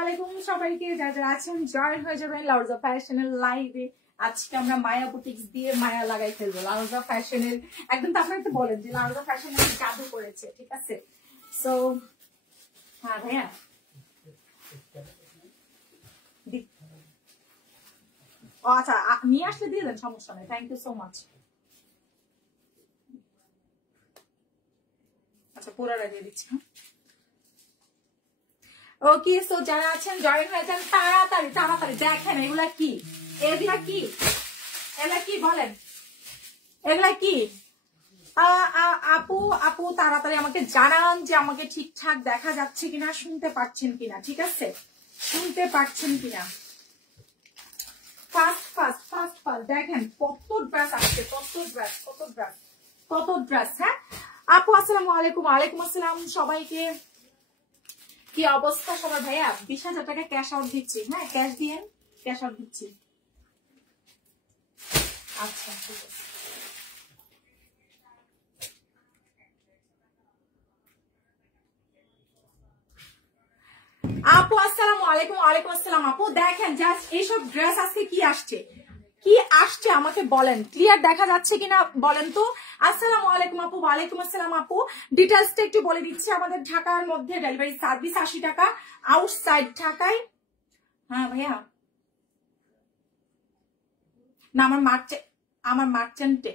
আলাইকুম সবাইকে, যারা আছেন জয়েন হয়ে যাবেন লাউজা ফ্যাশনের লাইভে। আজকে আমরা মায়া বুটিক্স দিয়ে মায়া লাগাই ফেলবো লাউজা ফ্যাশনের। একদম তো আপনারা তো বলেন যে লাউজা ফ্যাশন জাদু করেছে, ঠিক আছে? সো হ্যাঁ ভাইয়া, আচ্ছা নিয়ে আসলে দিয়ে দেন, সমস্যা নেই। Thank you so much. আচ্ছা পুরোটা দিয়ে দিচ্ছি। ওকে, সো যারা আছেন জয়েন হয়ে যান তাড়াতাড়ি তাড়াতাড়ি। দেখেন এগুলা কি, এগুলা কি, এগুলা কি বলেন, এগুলা কি? আপু আপু তাড়াতাড়ি আমাকে জানান যে আমাকে ঠিকঠাক দেখা যাচ্ছে কিনা, শুনতে পাচ্ছেন কিনা, ঠিক আছে? শুনতে পাচ্ছেন কিনা। Fast fast fast fast. দেখেন কত ড্রেস আসছে, কত ড্রেস, কত ড্রেস, কত ড্রেস। হ্যাঁ আপু আসসালামু আলাইকুম। ওয়ালাইকুম আসসালাম সবাইকে। কি অবস্থা সবার? ভাইয়া 20,000 টাকা ক্যাশ আউট দিচ্ছি। হ্যাঁ ক্যাশ দিয়ে ক্যাশ আউট দিচ্ছি। আচ্ছা ঠিক আছে। আপু আসসালামু আলাইকুম। ওয়ালাইকুম আসসালাম। আপু দেখেন জাস্ট এইসব ড্রেস আজকে কি আসছে, কি আসছে আমাকে বলেন, ক্লিয়ার দেখা যাচ্ছে কিনা বলেন তো। আসসালামু আলাইকুম আপু। ওয়ালাইকুম আসসালাম আপু। ডিটেলসটা একটু বলে দিচ্ছি। আমাদের ঢাকার মধ্যে ডেলিভারি সার্ভিস 80 টাকা, আউটসাইড ঢাকায়। হ্যাঁ ভাইয়া না, আমার মার্চেন্টে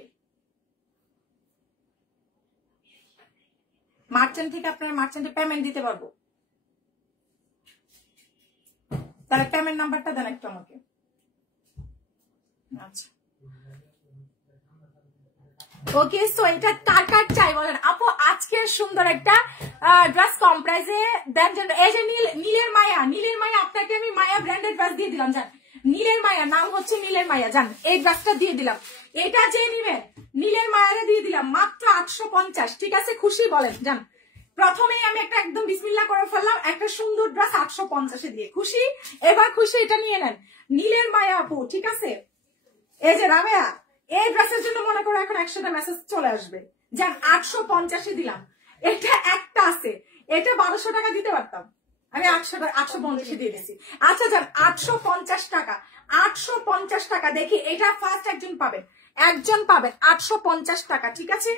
মার্চেন্ট থেকে আপনার মার্চেন্টে পেমেন্ট দিতে পারবো। তাহলে পেমেন্ট নাম্বারটা দেন একটু আমাকে। আচ্ছা ওকে, সো এটা কার কার চাই বলেন আপু। আজকে সুন্দর একটা ড্রেস কম প্রাইসে দেন। এই যে নীলের মায়া, নীলের মায়া আপনাকে আমি মায়া ব্র্যান্ডেড ড্রেস দিয়ে দিলাম। জান নীলের মায়া, নাম হচ্ছে নীলের মায়া। জান এই ড্রেসটা দিয়ে দিলাম, এটা যে নিবেন নীলের মায়ারে দিয়ে দিলাম মাত্র 850। ঠিক আছে, খুশি বলেন? জান প্রথমেই আমি একটা একদম বিসমিল্লাহ করে ফেললাম, একটা সুন্দর ড্রেস 850 দিয়ে। খুশি? এবার খুশি? এটা নিয়ে নেন নীলের মায়া আপু, ঠিক আছে? এই যে রাবেয়া, এই ড্রেসের জন্য মনে করো এখন 100টা মেসেজ চলে আসবে। যান 850 দিলাম। এটা একটা আছে, এটা 1200 টাকা দিতে পারতাম, আমি 850 দিয়ে দিচ্ছি। আচ্ছা যান 850 টাকা, 850 টাকা। দেখি এটা ফার্স্ট একজন পাবেন, একজন পাবেন 850 টাকা, ঠিক আছে?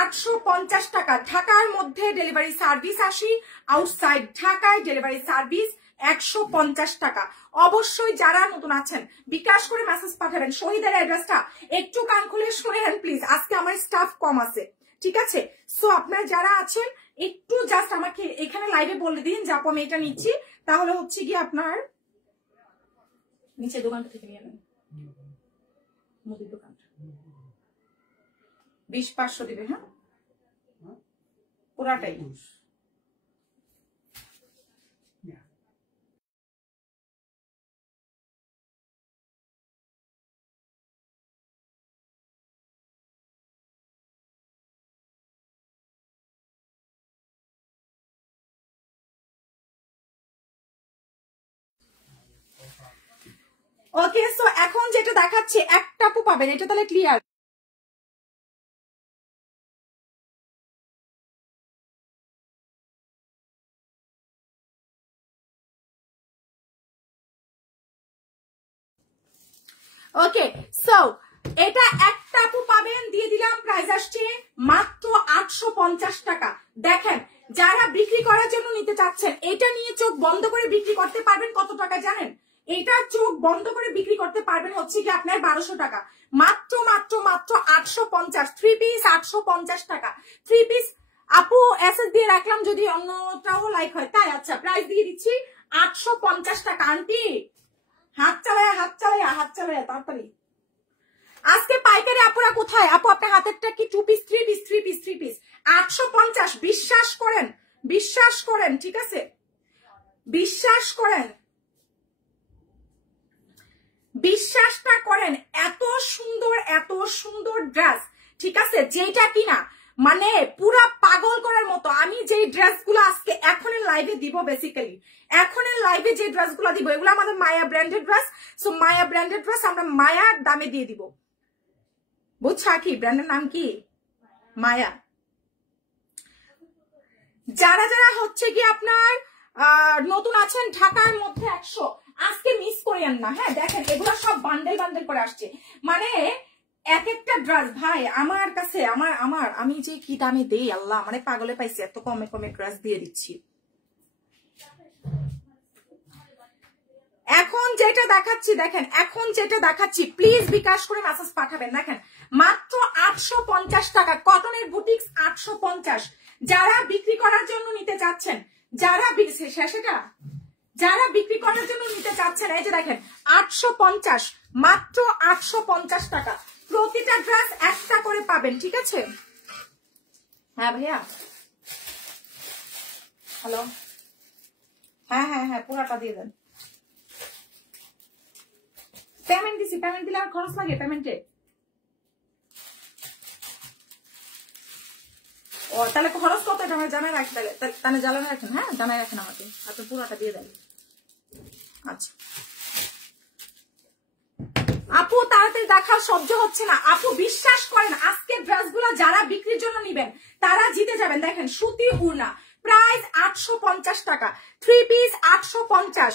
850 টাকা। ঢাকার মধ্যে ডেলিভারি সার্ভিস 80, আউটসাইড ঢাকায় ডেলিভারি সার্ভিস 150 টাকা। অবশ্যই যারা নতুন আছেন বিকাশ করে মেসেজ পাঠাবেন। শহীদের অ্যাড্রেসটা একটু কান খুলে শুনেন প্লিজ, আজকে আমার স্টাফ কম আছে, ঠিক আছে? সো আপনারা যারা আছেন একটু জাস্ট আমাকে এখানে লাইভে বলে দিন যে আপু আমি এটা নিচ্ছি, তাহলে হচ্ছে কি আপনার নিচে দোকানটা থেকে নিয়ে নেন, মুদির দোকানটা 20-500 দিবে। হ্যাঁ পুরাটাই। ওকে, সো এখন যেটা দেখাচ্ছে একটা আপু পাবেন, এটা তাহলে ক্লিয়ার। ওকে, সো এটা একটা আপু পাবেন, দিয়ে দিলাম। প্রাইস আসছে মাত্র 850 টাকা। দেখেন যারা বিক্রি করার জন্য নিতে চাচ্ছেন, এটা নিয়ে চোখ বন্ধ করে বিক্রি করতে পারবেন কত টাকা জানেন? এটা চোখ বন্ধ করে বিক্রি করতে পারবেন হচ্ছে কি আপনার 1200 টাকা। মাত্র মাত্র মাত্র 850। 3 পিস 850 টাকা। 3 পিস আপু এসএস দিয়ে রাখলাম, যদি অন্যটাও লাইক হয় তাই। আচ্ছা প্রাইস দিয়ে দিচ্ছি 850 টাকা। আন্টি হাত চালায় হাত চালায় হাত চালায় তাড়াতাড়ি। আজকে পাইকারি আপুরা কোথায়? আপু আপনার হাতেরটা কি 2 পিস 3 পিস 3 পিস 3 পিস 850। বিশ্বাস করেন, বিশ্বাস করেন, ঠিক আছে? বিশ্বাস করেন, বিশ্বাসটা করেন। এত সুন্দর ড্রেস, ঠিক আছে? যেটা কিনা মানে পুরা পাগল করার মতো। আমি যে ড্রেসগুলো আজকে এখনের লাইভে দিব, বেসিক্যালি এখনের লাইভে যে ড্রেসগুলো দিব এগুলো আমাদের মায়া ব্র্যান্ডেড ড্রেস। সো মায়া ব্র্যান্ডেড ড্রেস আমরা মায়ার দামে দিয়ে দিব। বুঝছা কি ব্র্যান্ডের নাম কি? মায়া। যারা যারা হচ্ছে কি আপনার নতুন আছেন ঢাকার মধ্যে 100, আজকে মিস করিয়েন না। হ্যাঁ দেখেন এগুলো সব বান্ডেল বান্ডেল করে আসছে, মানে এক একটা ড্রেস ভাই আমার কাছে আমি যে কি দামে দেই আল্লাহ মানে পাগলে পাইছি, এত কমে কমে ড্রেস দিয়ে দিচ্ছি। এখন যেটা দেখাচ্ছি দেখেন, এখন যেটা দেখাচ্ছি প্লিজ বিকাশ করে মেসেজ পাঠাবেন। দেখেন মাত্র 850 টাকা কটনের বুটিক্স 850। যারা বিক্রি করার জন্য নিতে চাচ্ছেন, যারা বিক্রি করার জন্য নিতে চাচ্ছেন, এই যে দেখেন 850, মাত্র 850 টাকা। প্রতিটা ড্রেস একটা করে পাবেন, ঠিক আছে? হ্যাঁ ভাইয়া, হ্যালো, হ্যাঁ হ্যাঁ হ্যাঁ পুরাটা দিয়ে দেন। পেমেন্ট দিছি, পেমেন্ট দিলে আর খরচ লাগে পেমেন্টে? ও তাহলে খরচ কত এটা আমার জানাই রাখি, তাহলে জানাই রাখেন। হ্যাঁ জানাই রাখেন আমাকে, আপনি পুরাটা দিয়ে দেন। আচ্ছা আপু তাড়াতাড়ি দেখা সহ্য হচ্ছে না আপু, বিশ্বাস করেন আজকে ড্রেসগুলো যারা বিক্রির জন্য নিবেন তারা জিতে যাবেন। দেখেন সুতি উড়না, প্রাইস 850 টাকা, 3 পিস 850।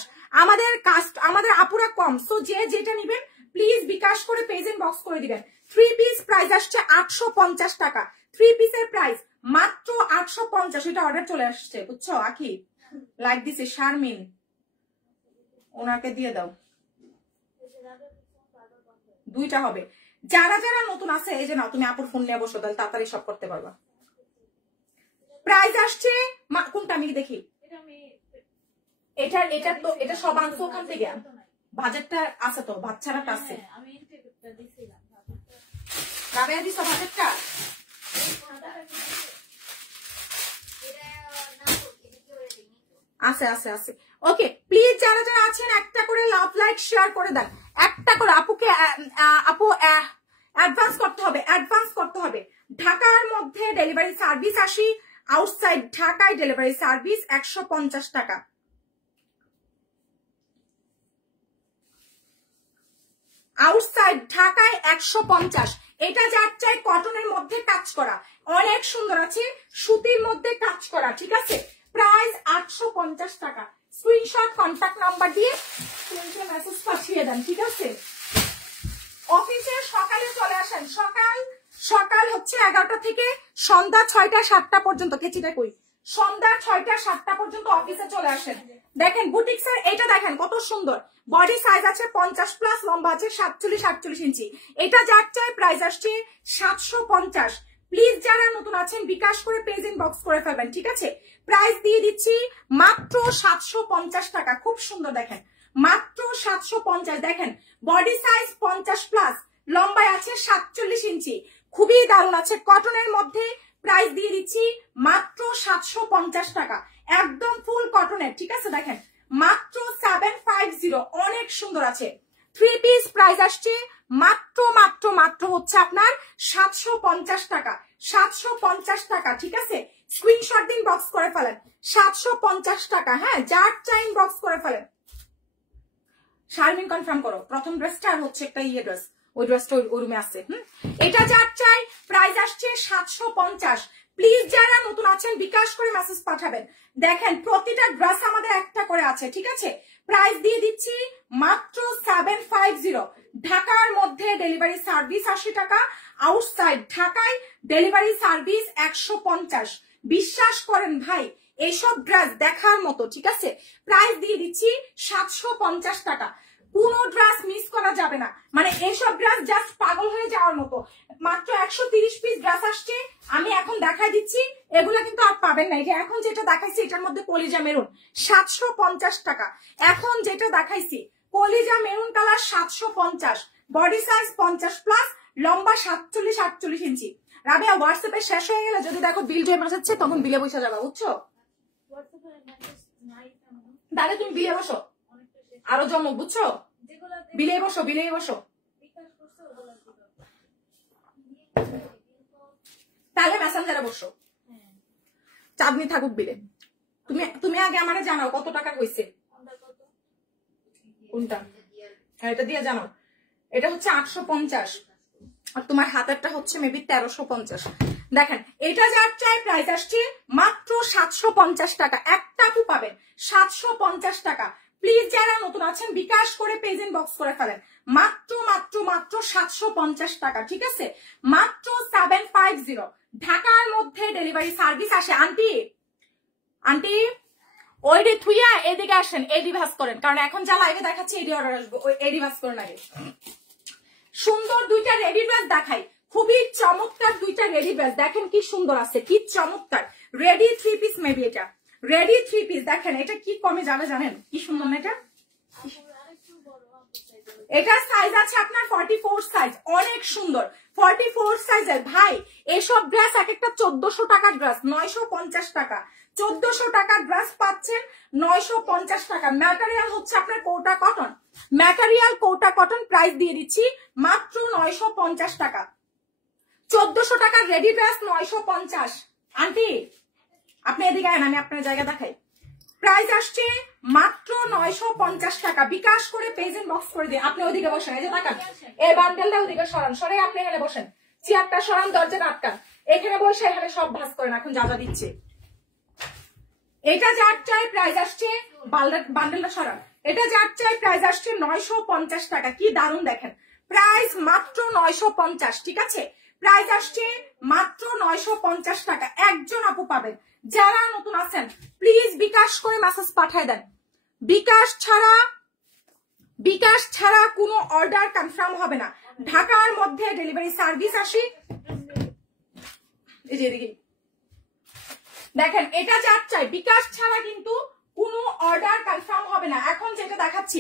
আমাদের আপুরা কম, সো যে যেটা নিবেন প্লিজ বিকাশ করে পেজ ইনবক্স করে দিবেন। 3 পিস প্রাইস আসছে 850 টাকা, 3 পিসের প্রাইস মাত্র 850। এটা অর্ডার চলে আসছে বুঝছো আখি, লাইক দিছে শারমিন, ওনাকে দিয়ে দাও, দুইটা হবে। যারা যারা নতুন আছে এই যে নাও, তুমি আপুর ফোন নিয়ে বসো, তাহলে তাড়াতাড়ি সব করতে পারবা। প্রাইস আসছে কোনটা আমি দেখি, এটা তো এটা সব আনছো ওখান থেকে, বাজেটটা আছে তো, বাচ্চারাটা আছে, রাবেয়া দিছো বাজেটটা? আছে আছে আছে, ওকে। প্লিজ যারা যারা আছেন একটা করে লাভ লাইক শেয়ার করে দেন, একটা করে। আপু অ্যাডভান্স করতে হবে, অ্যাডভান্স করতে হবে। ঢাকার মধ্যে ডেলিভারি সার্ভিস 80, আউটসাইড ঢাকায় ডেলিভারি সার্ভিস 150 টাকা। আউটসাইড ঢাকায় 150। এটা যার চাই কটনের মধ্যে কাজ করা, অনেক সুন্দর আছে, সুতির মধ্যে কাজ করা, ঠিক আছে? প্রাইস 850 টাকা। স্ক্রিনশট কন্টাক্ট নাম্বার দিয়ে মেসেজ পাঠিয়ে দেন, ঠিক আছে? অফিসে সকালে চলে আসেন, সকাল হচ্ছে 11টা থেকে সন্ধ্যা 6টা 7টা পর্যন্ত। কেচিটা কই? সন্ধ্যা 6টা 7টা পর্যন্ত অফিসে চলে আসেন। দেখেন বুটিক্সের এটা দেখেন কত সুন্দর, বডি সাইজ আছে 50+, লম্বা আছে 47-48 ইঞ্চি। এটা যার চাই প্রাইস আসছে 750। প্লিজ যারা নতুন আছেন বিকাশ করে পেজ ইনবক্স করে ফেলবেন, ঠিক আছে? প্রাইস দিয়ে দিচ্ছি মাত্র 750 টাকা। খুব সুন্দর দেখেন, মাত্র 750। দেখেন বডি সাইজ 50+, লম্বায় আছে 47 ইঞ্চি, খুবই দারুণ আছে কটনের মধ্যে। প্রাইস দিয়ে দিচ্ছি মাত্র 750 টাকা, একদম ফুল কটনের, ঠিক আছে? দেখেন মাত্র 750, অনেক সুন্দর আছে। 3 পিস প্রাইস আসছে মাত্র মাত্র মাত্র হচ্ছে আপনার 750 টাকা, 750 টাকা, ঠিক আছে? স্ক্রিনশট দিন, বক্স করে ফেলেন, 750 টাকা। হ্যাঁ যার চাই বক্স করে ফেলেন। শারমিন কনফার্ম করো, প্রথম ড্রেসটা আর হচ্ছে একটা ইয়ে ড্রেস, ওই ড্রেসটা ওই রুমে আছে। এটা যার চাই প্রাইস আসছে 750। প্লিজ যারা নতুন আছেন বিকাশ করে মেসেজ পাঠাবেন। দেখেন প্রতিটা ড্রেস আমাদের একটা করে আছে, ঠিক আছে? প্রাইস দিয়ে দিচ্ছি মাত্র 750। ঢাকার মধ্যে ডেলিভারি সার্ভিস 80 টাকা, আউটসাইড ঢাকায় ডেলিভারি সার্ভিস 150। বিশ্বাস করেন ভাই এইসব ড্রেস দেখার মতো, ঠিক আছে? প্রাইস দিয়ে দিচ্ছি 750 টাকা। কোন ড্রেস মিস করা যাবে না, মানে এইসব ড্রেস জাস্ট পাগল হয়ে যাওয়ার মতো। মাত্র 130 পিস ড্রেস আসছে, আমি এখন দেখাই দিচ্ছি, এগুলা কিন্তু আর পাবেন না। যে এখন যেটা দেখাইছি এটার মধ্যে কলিজা মেরুন 750 টাকা। এখন যেটা দেখাইছি কলিজা মেরুন কালার 750, বডি সাইজ 50+, লম্বা 47-48 ইঞ্চি। রাবেয়া হোয়াটসঅ্যাপে শেষ হয়ে গেলে যদি দেখো বিল জয় মাসাচ্ছে তখন বিলে বসে যাবা, বুঝছো? তাহলে তুমি বিলে বসো, আরো জমো, বুঝছো? বিলে বসো, বিলে বসো, তাহলে মেসেঞ্জারে বসো, চাঁদনি থাকুক বিলে। তুমি আগে আমারে জানাও কত টাকা হয়েছে। কোনটা? এটা দিয়ে জানো, এটা হচ্ছে 850, আর তোমার হাতেরটা হচ্ছে মেবি 1350। দেখেন এটা যার চাই প্রাইস আসছে মাত্র 750 টাকা, একটা আপু পাবেন 750 টাকা। প্লিজ যারা নতুন আছেন বিকাশ করে পেজ ইনবক্স করে ফেলেন, মাত্র মাত্র মাত্র 750 টাকা, ঠিক আছে, মাত্র 750। ঢাকার মধ্যে ডেলিভারি সার্ভিস আসে। আন্টি আন্টি ওই রে থুইয়া এদিকে আসেন, এডি ভাস করেন, কারণ এখন যা লাইভে দেখাচ্ছি এডি অর্ডার আসবে, ওই এডি ভাস করেন আগে। সুন্দর দুইটা রেডি ড্রেস দেখাই, খুবই চমৎকার দুইটা রেডি ড্রেস, দেখেন কি সুন্দর আছে, কি চমৎকার রেডি 3 পিস। মেবি এটা রেডি 3 পিস, দেখেন এটা কি কমে যাবে জানেন, কি সুন্দর না এটা। এটা সাইজ আছে আপনার 44 সাইজ, অনেক সুন্দর 44 সাইজের। ভাই এসব ড্রেস এক একটা 1400 টাকার ড্রেস, 950 টাকা, 1400 টাকার ড্রেস পাচ্ছেন 950 টাকা। ম্যাটেরিয়াল হচ্ছে আপনার কোটা কটন, ম্যাটেরিয়াল কোটা কটন, প্রাইস দিয়ে দিচ্ছি মাত্র 950 টাকা। 1400 টাকার রেডি ড্রেস 950। আন্টি আপনি এদিকে আয়েন, আমি আপনার জায়গা দেখাই। প্রাইস আসছে মাত্র 950 টাকা। বিকাশ করে পেজ ইনবক্স করে দিয়ে আপনি ওদিকে বসেন, এই যে তাকান, এই বান্ডেলটা ওদিকে সরান, সরে আপনি এখানে বসেন, চেয়ারটা সরান, দরজাটা আটকান, এখানে বসে এখানে সব ভাঁজ করেন। এখন যা যা দিচ্ছে এটা যার চাই প্রাইস আসছে, বান্ডেলটা সরান, এটা যার চাই প্রাইস আসছে 950 টাকা। কি দারুণ দেখেন, প্রাইস মাত্র 950, ঠিক আছে, প্রাইস আসছে মাত্র 950 টাকা। একজন আপু পাবেন, যারা নতুন আছেন প্লিজ বিকাশ করে মেসেজ পাঠিয়ে দেন। বিকাশ ছাড়া কোনো অর্ডার কনফার্ম হবে না। ঢাকার মধ্যে ডেলিভারি সার্ভিস আসি, দেখেন এটা যার চাই, বিকাশ ছাড়া কিন্তু কোনো অর্ডার কনফার্ম হবে না। এখন যেটা দেখাচ্ছি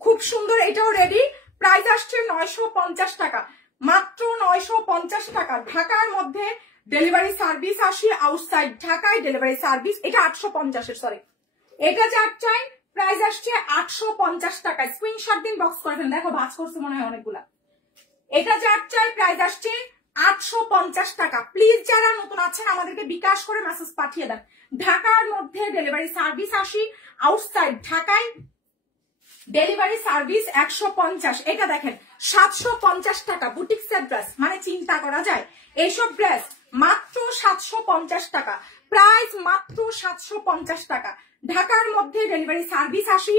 খুব সুন্দর, এটাও রেডি, প্রাইস আসছে 950 টাকা, মাত্র 950 টাকা। ঢাকার মধ্যে ডেলিভারি সার্ভিস আসি, আউটসাইড ঢাকায় ডেলিভারি সার্ভিস, এটা 850 সরি, এটা যার চাই প্রাইস আসছে 850 টাকা। স্ক্রিনশট দিন, বক্স করে ফেলেন, দেখো ভাঁজ করছে মনে হয় অনেকগুলা। এটা যার চাই প্রাইস আসছে 850 টাকা। প্লিজ যারা নতুন আছেন আমাদেরকে বিকাশ করে মেসেজ পাঠিয়ে দেন। ঢাকার মধ্যে ডেলিভারি সার্ভিস আসি, আউটসাইড ঢাকায় ডেলিভারি সার্ভিস 150। এটা দেখেন 750 টাকা, বুটিক্সের ড্রেস, মানে চিন্তা করা যায় এইসব ড্রেস মাত্র 750 টাকা, প্রাইস মাত্র 750 টাকা। ঢাকার মধ্যে ডেলিভারি সার্ভিস আসি,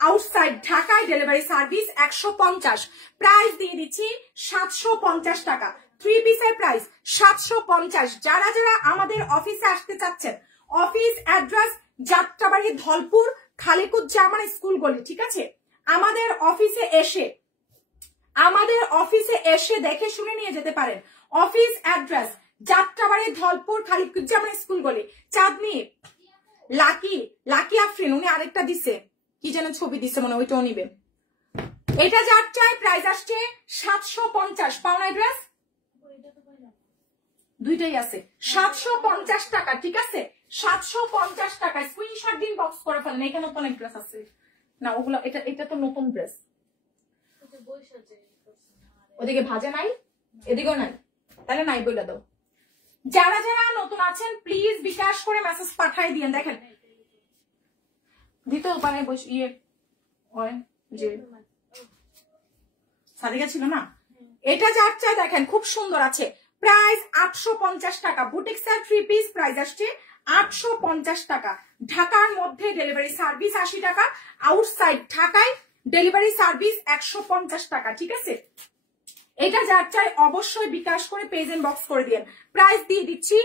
আউটসাইড ঢাকায় ডেলিভারি সার্ভিস 150, প্রাইস দিয়ে দিচ্ছি 750 টাকা। 3 পিসের প্রাইস 750। যারা যারা আমাদের অফিসে আসতে চাচ্ছেন, office address Jatrabari Dhalpur Khaliquzzaman school গলি, ঠিক আছে, আমাদের অফিসে এসে দেখে শুনে নিয়ে যেতে পারেন। Office address Jatrabari Dhalpur Khaliquzzaman school গলি। চাঁদনি লাকি আফরিন, উনি আরেকটা দিছে, কি যেন ছবি দিছে মনে, ওইটাও নিবে। এটা যার চাই প্রাইস আসছে 750। পাওনা ড্রেস দুইটাই আছে, 750 টাকা, ঠিক আছে, 750 টাকা। স্ক্রিনশট দিন, বক্স করে ফেলেন। এখানে তো অনেক ড্রেস আছে না, ওগুলো এটা তো নতুন ড্রেস, ওদিকে ভাজে নাই, এদিকেও নাই, তাহলে নাই বইলা দাও। যারা যারা নতুন আছেন প্লিজ বিকাশ করে মেসেজ পাঠাই দিয়েন। দেখেন দ্বিতীয় উপায় ইয়ে যে সাদিকা ছিল না, এটা যার চাই দেখেন খুব সুন্দর আছে, প্রাইস 850 টাকা। বুটিক্সের 3 পিস, প্রাইস আসছে 850 টাকা। ঢাকার মধ্যে ডেলিভারি সার্ভিস 80 টাকা, আউটসাইড ঢাকায় ডেলিভারি সার্ভিস 150 টাকা, ঠিক আছে। এটা যার চাই অবশ্যই বিকাশ করে পেজ ইনবক্স করে দিন। প্রাইস দিয়ে দিচ্ছি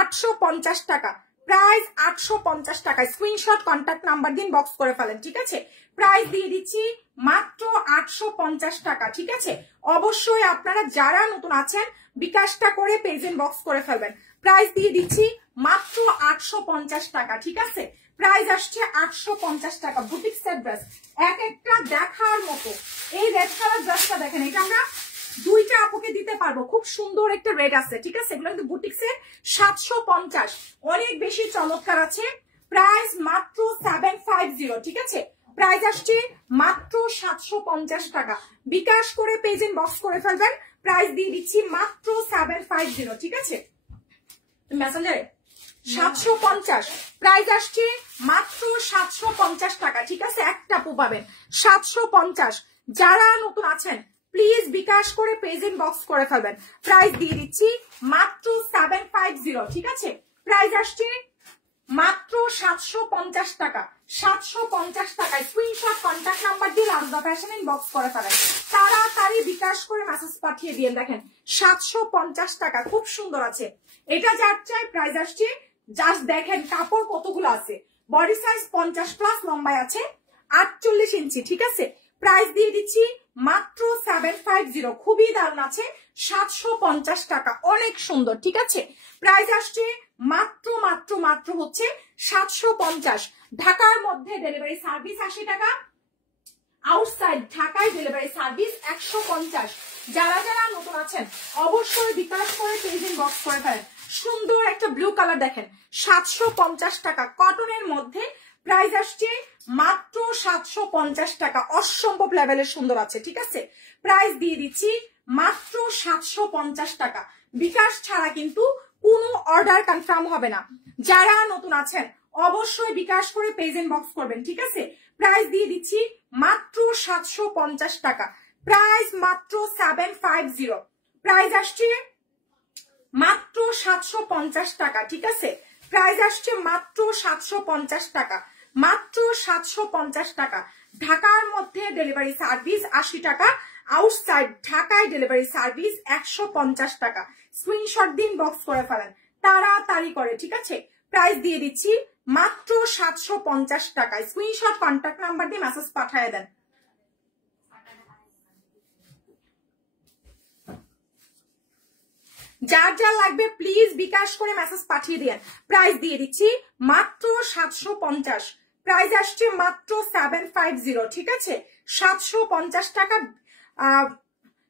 850 টাকা, প্রাইস 850 টাকা। স্ক্রিনশট কন্ট্যাক্ট নাম্বার দিন, বক্স করে ফেলেন, ঠিক আছে। প্রাইস দিয়ে দিচ্ছি মাত্র 850 টাকা, ঠিক আছে। অবশ্যই আপনারা যারা নতুন আছেন বিকাশটা করে পেজ ইনবক্স করে ফেলবেন। প্রাইস দিয়ে দিচ্ছি মাত্র 850 টাকা, ঠিক আছে। প্রাইস আসছে 850 টাকা। বুটিক্সের ড্রেস এক একটা দেখার মতো। এই রেড কালার ড্রেসটা দেখেন, এটা আমরা দুইটা আপুকে দিতে পারবো, খুব সুন্দর একটা রেড আছে, ঠিক আছে। এগুলো কিন্তু বুটিক্সের 750, অনেক বেশি চমৎকার আছে। প্রাইস মাত্র 750, ঠিক আছে। প্রাইস আসছে মাত্র 750 টাকা। বিকাশ করে পেজ ইনবক্স করে ফেলবেন। প্রাইস দিয়ে দিচ্ছি মাত্র 750, ঠিক আছে। মেসেঞ্জারে 750, প্রাইস আসছে মাত্র 750 টাকা, ঠিক আছে। একটা আপু পাবেন 750। যারা নতুন আছেন প্লিজ বিকাশ করে পেজ ইনবক্স করে ফেলবেন। প্রাইস দিয়ে দিচ্ছি মাত্র 750, ঠিক আছে? প্রাইস আসছে মাত্র 750 টাকা, 750 টাকায়। স্ক্রিনশট কন্ট্যাক্ট নাম্বার দিয়ে লাজদা ফ্যাশন ইনবক্স করে ফেলেন, তাড়াতাড়ি বিকাশ করে মেসেজ পাঠিয়ে দিয়ে। দেখেন 750 টাকা, খুব সুন্দর আছে। এটা যার চাই প্রাইস আসছে, জাস্ট দেখেন কাপড় কতগুলো আছে। বডি সাইজ 50+, লম্বায় আছে 48 ইঞ্চি, ঠিক আছে? প্রাইস দিয়ে দিচ্ছি মাত্র 750, খুবই দারুণ আছে। 750 টাকা, অনেক সুন্দর, ঠিক আছে? প্রাইস আসছে মাত্র মাত্র মাত্র হচ্ছে 750। ঢাকার মধ্যে ডেলিভারি সার্ভিস 80 টাকা, আউটসাইড ঢাকায় ডেলিভারি সার্ভিস 150। যারা যারা নতুন আছেন অবশ্যই বিকাশ করে পেজ ইনবক্স করে ফেলেন। সুন্দর একটা ব্লু কালার দেখেন, 750 টাকা, কটনের মধ্যে। প্রাইস আসছে মাত্র 750 টাকা, অসম্ভব লেভেলের সুন্দর আছে, ঠিক আছে? প্রাইস দিয়ে দিচ্ছি মাত্র 750 টাকা। বিকাশ ছাড়া কিন্তু কোনো অর্ডার কনফার্ম হবে না। যারা নতুন আছেন অবশ্যই বিকাশ করে পেজ ইনবক্স করবেন, ঠিক আছে? প্রাইস দিয়ে দিচ্ছি মাত্র 750 টাকা, প্রাইস মাত্র 750। প্রাইস আসছে মাত্র 750 টাকা, ঠিক আছে? প্রাইস আসছে মাত্র 750 টাকা, মাত্র 750 টাকা। ঢাকার মধ্যে ডেলিভারি সার্ভিস 80 টাকা, আউটসাইড ঢাকায় ডেলিভারি সার্ভিস 150 টাকা। স্ক্রিনশট দিন, বক্স করে ফেলেন তাড়াতাড়ি করে, ঠিক আছে? প্রাইস দিয়ে দিচ্ছি মাত্র 750 টাকায়। স্ক্রিনশট কন্ট্যাক্ট নাম্বার দিয়ে মেসেজ পাঠিয়ে দেন। যার যা লাগবে প্লিজ বিকাশ করে মেসেজ পাঠিয়ে দিন। প্রাইস দিয়ে দিচ্ছি মাত্র 750, প্রাইস আসছে মাত্র 750, ঠিক আছে? 750 টাকা,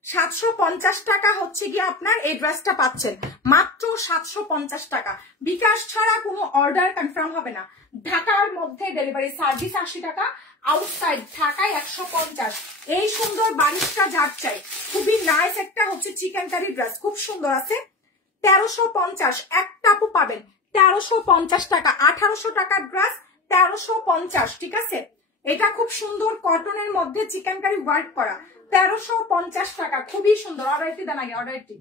750 টাকা হচ্ছে গিয়ে আপনার এই ড্রেসটা পাচ্ছেন মাত্র 750 টাকা। বিকাশ ছাড়া কোনো অর্ডার কনফার্ম হবে না। ঢাকার মধ্যে ডেলিভারি সার্ভিস 80 টাকা, আউটসাইড ঢাকায় 150। এই সুন্দর বারিশটা যার চাই, খুবই নাইস একটা হচ্ছে চিকেন কারি ড্রেস, খুব সুন্দর আছে। 1350, একটা আপু পাবেন 1350 টাকা, 1800 টাকার ড্রেস 1350, ঠিক আছে? এটা খুব সুন্দর কটনের মধ্যে চিকেন কারি ওয়ার্ক করা, 1350 টাকা, খুবই সুন্দর। অর্ডারটি দেন আগে, অর্ডারটি।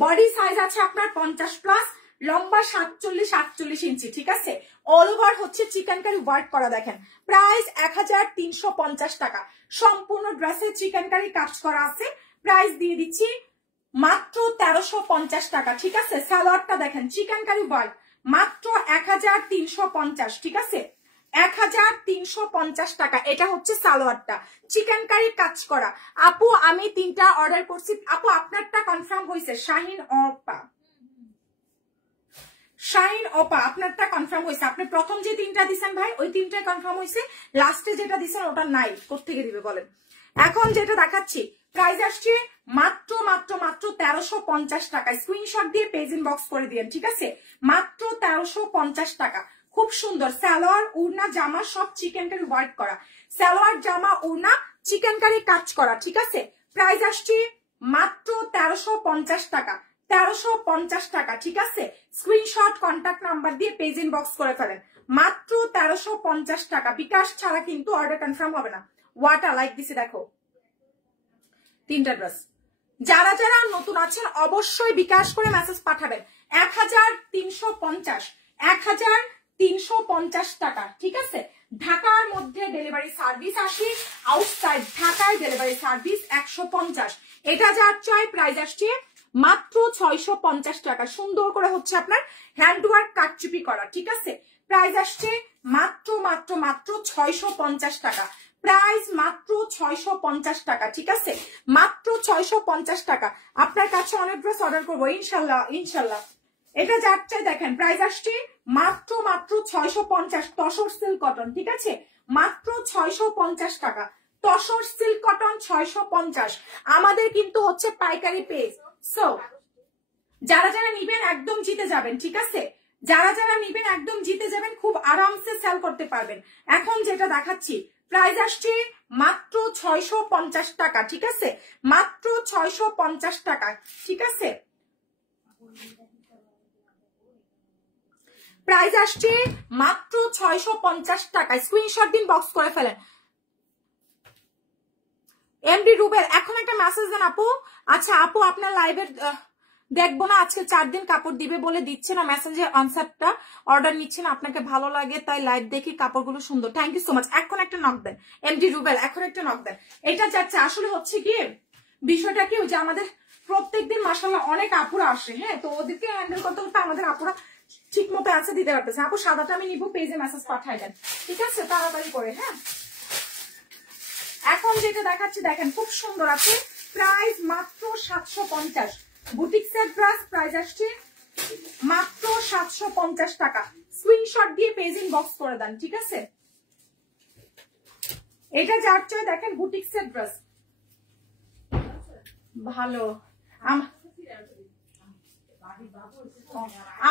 বডি সাইজ আছে আপনার 50+, লম্বা 47-48 ইঞ্চি, ঠিক আছে? অল ওভার হচ্ছে চিকেন কারি ওয়ার্ক করা। দেখেন প্রাইস 1350 টাকা, সম্পূর্ণ ড্রেসে চিকেন কারি কাজ করা আছে। প্রাইস দিয়ে দিচ্ছি মাত্র 1350 টাকা, ঠিক আছে? সালোয়ারটা দেখেন চিকেন কারি ওয়ার্ক, মাত্র 1350, ঠিক আছে? 1350 টাকা। এটা হচ্ছে সালোয়ারটা, চিকেন কারি কাজ করা। আপু আমি 3টা অর্ডার করছি, আপু আপনারটা কনফার্ম হয়েছে। শাহিন অপা, শাহিন অপা আপনারটা কনফার্ম হয়েছে। আপনি প্রথম যে 3টা দিছেন ভাই, ওই 3টাই কনফার্ম হয়েছে। লাস্টে যেটা দিছেন ওটা নাই, কোত্থেকে দিবে বলেন? এখন যেটা দেখাচ্ছি প্রাইস আসছে মাত্র মাত্র মাত্র 1350 টাকা। স্ক্রিনশট দিয়ে পেজ ইনবক্স করে দিয়েন, ঠিক আছে? মাত্র 1350 টাকা, খুব সুন্দর। সালোয়ার ওড়না জামা সব চিকেন কারি ওয়ার্ক করা, সালোয়ার জামা ওড়না চিকেন কারি কাজ করা, ঠিক আছে? প্রাইস আসছে মাত্র 1350 টাকা, 1350 টাকা, ঠিক আছে? স্ক্রিনশট কন্ট্যাক্ট নাম্বার দিয়ে পেজ ইনবক্স করে ফেলেন। মাত্র 1350 টাকা। বিকাশ ছাড়া কিন্তু অর্ডার কনফার্ম হবে না। ওয়াটা লাইক দিছে দেখো, 3টা ড্রেস। যারা যারা নতুন আছেন অবশ্যই বিকাশ করে মেসেজ পাঠাবেন। 1350, 1350 টাকা, ঠিক আছে? ঢাকার মধ্যে ডেলিভারি সার্ভিস 80, আউটসাইড ঢাকায় ডেলিভারি সার্ভিস 150। এটা যার চাই প্রাইস আসছে মাত্র 650 টাকা। সুন্দর করে হচ্ছে আপনার হ্যান্ডওয়ার্ক কাটচুপি করা, ঠিক আছে? প্রাইস আসছে মাত্র মাত্র মাত্র 650 টাকা, প্রাইস মাত্র 650 টাকা, ঠিক আছে? মাত্র 650 টাকা। আপনার কাছে অনেক ড্রেস অর্ডার করবো ইনশাল্লাহ, ইনশাল্লাহ। এটা যার চাই দেখেন প্রাইস আসছে মাত্র মাত্র 650, তসর সিল্ক কটন, ঠিক আছে? মাত্র 650 টাকা, তসর সিল্ক কটন 650। আমাদের কিন্তু হচ্ছে পাইকারি পেজ। সো যারা যারা নিবেন একদম জিতে যাবেন, ঠিক আছে? যারা যারা নিবেন একদম জিতে যাবেন, খুব আরামসে সেল করতে পারবেন। এখন যেটা দেখাচ্ছি প্রাইস আসছে মাত্র 650 টাকা, ঠিক আছে? মাত্র 650 টাকা, ঠিক আছে? প্রাইস আসছে মাত্র 650 টাকা। স্ক্রিনশট দিন, বক্স করে ফেলেন। এমডি রুবেল এখন একটা মেসেজ দেন আপু। আচ্ছা আপু আপনার লাইভের দেখবো না, আজকে 4 দিন কাপড় দিবে বলে দিচ্ছে না, মেসেঞ্জে আনসারটা অর্ডার নিচ্ছে না, আপনাকে ভালো লাগে তাই লাইভ দেখি, কাপড়গুলো সুন্দর, থ্যাংক ইউ সো মাচ। এখন একটা নক দেন এমডি রুবেল, এখন একটা নক দেন। এটা যাচ্ছে আসলে হচ্ছে কি বিষয়টা কি যে আমাদের প্রত্যেকদিন মাশাআল্লাহ অনেক আপুরা আসে, হ্যাঁ, তো ওদেরকে হ্যান্ডেল করতে করতে আমাদের আপুরা ঠিক মতো অ্যান্সার দিতে পারতেছে। আপু সাদাটা আমি নিবো, পেজে মেসেজ পাঠাই দেন, ঠিক আছে, তাড়াতাড়ি করে। হ্যাঁ এখন যেটা দেখাচ্ছি দেখেন খুব সুন্দর আছে, প্রাইস মাত্র 750। বুটিক্সের ড্রেস প্রাইস আসছে মাত্র 750 টাকা। স্ক্রিনশট দিয়ে পেজ ইনবক্স করে দেন, ঠিক আছে। এটা যার চাই দেখেন বুটিক্সের ড্রেস ভালো।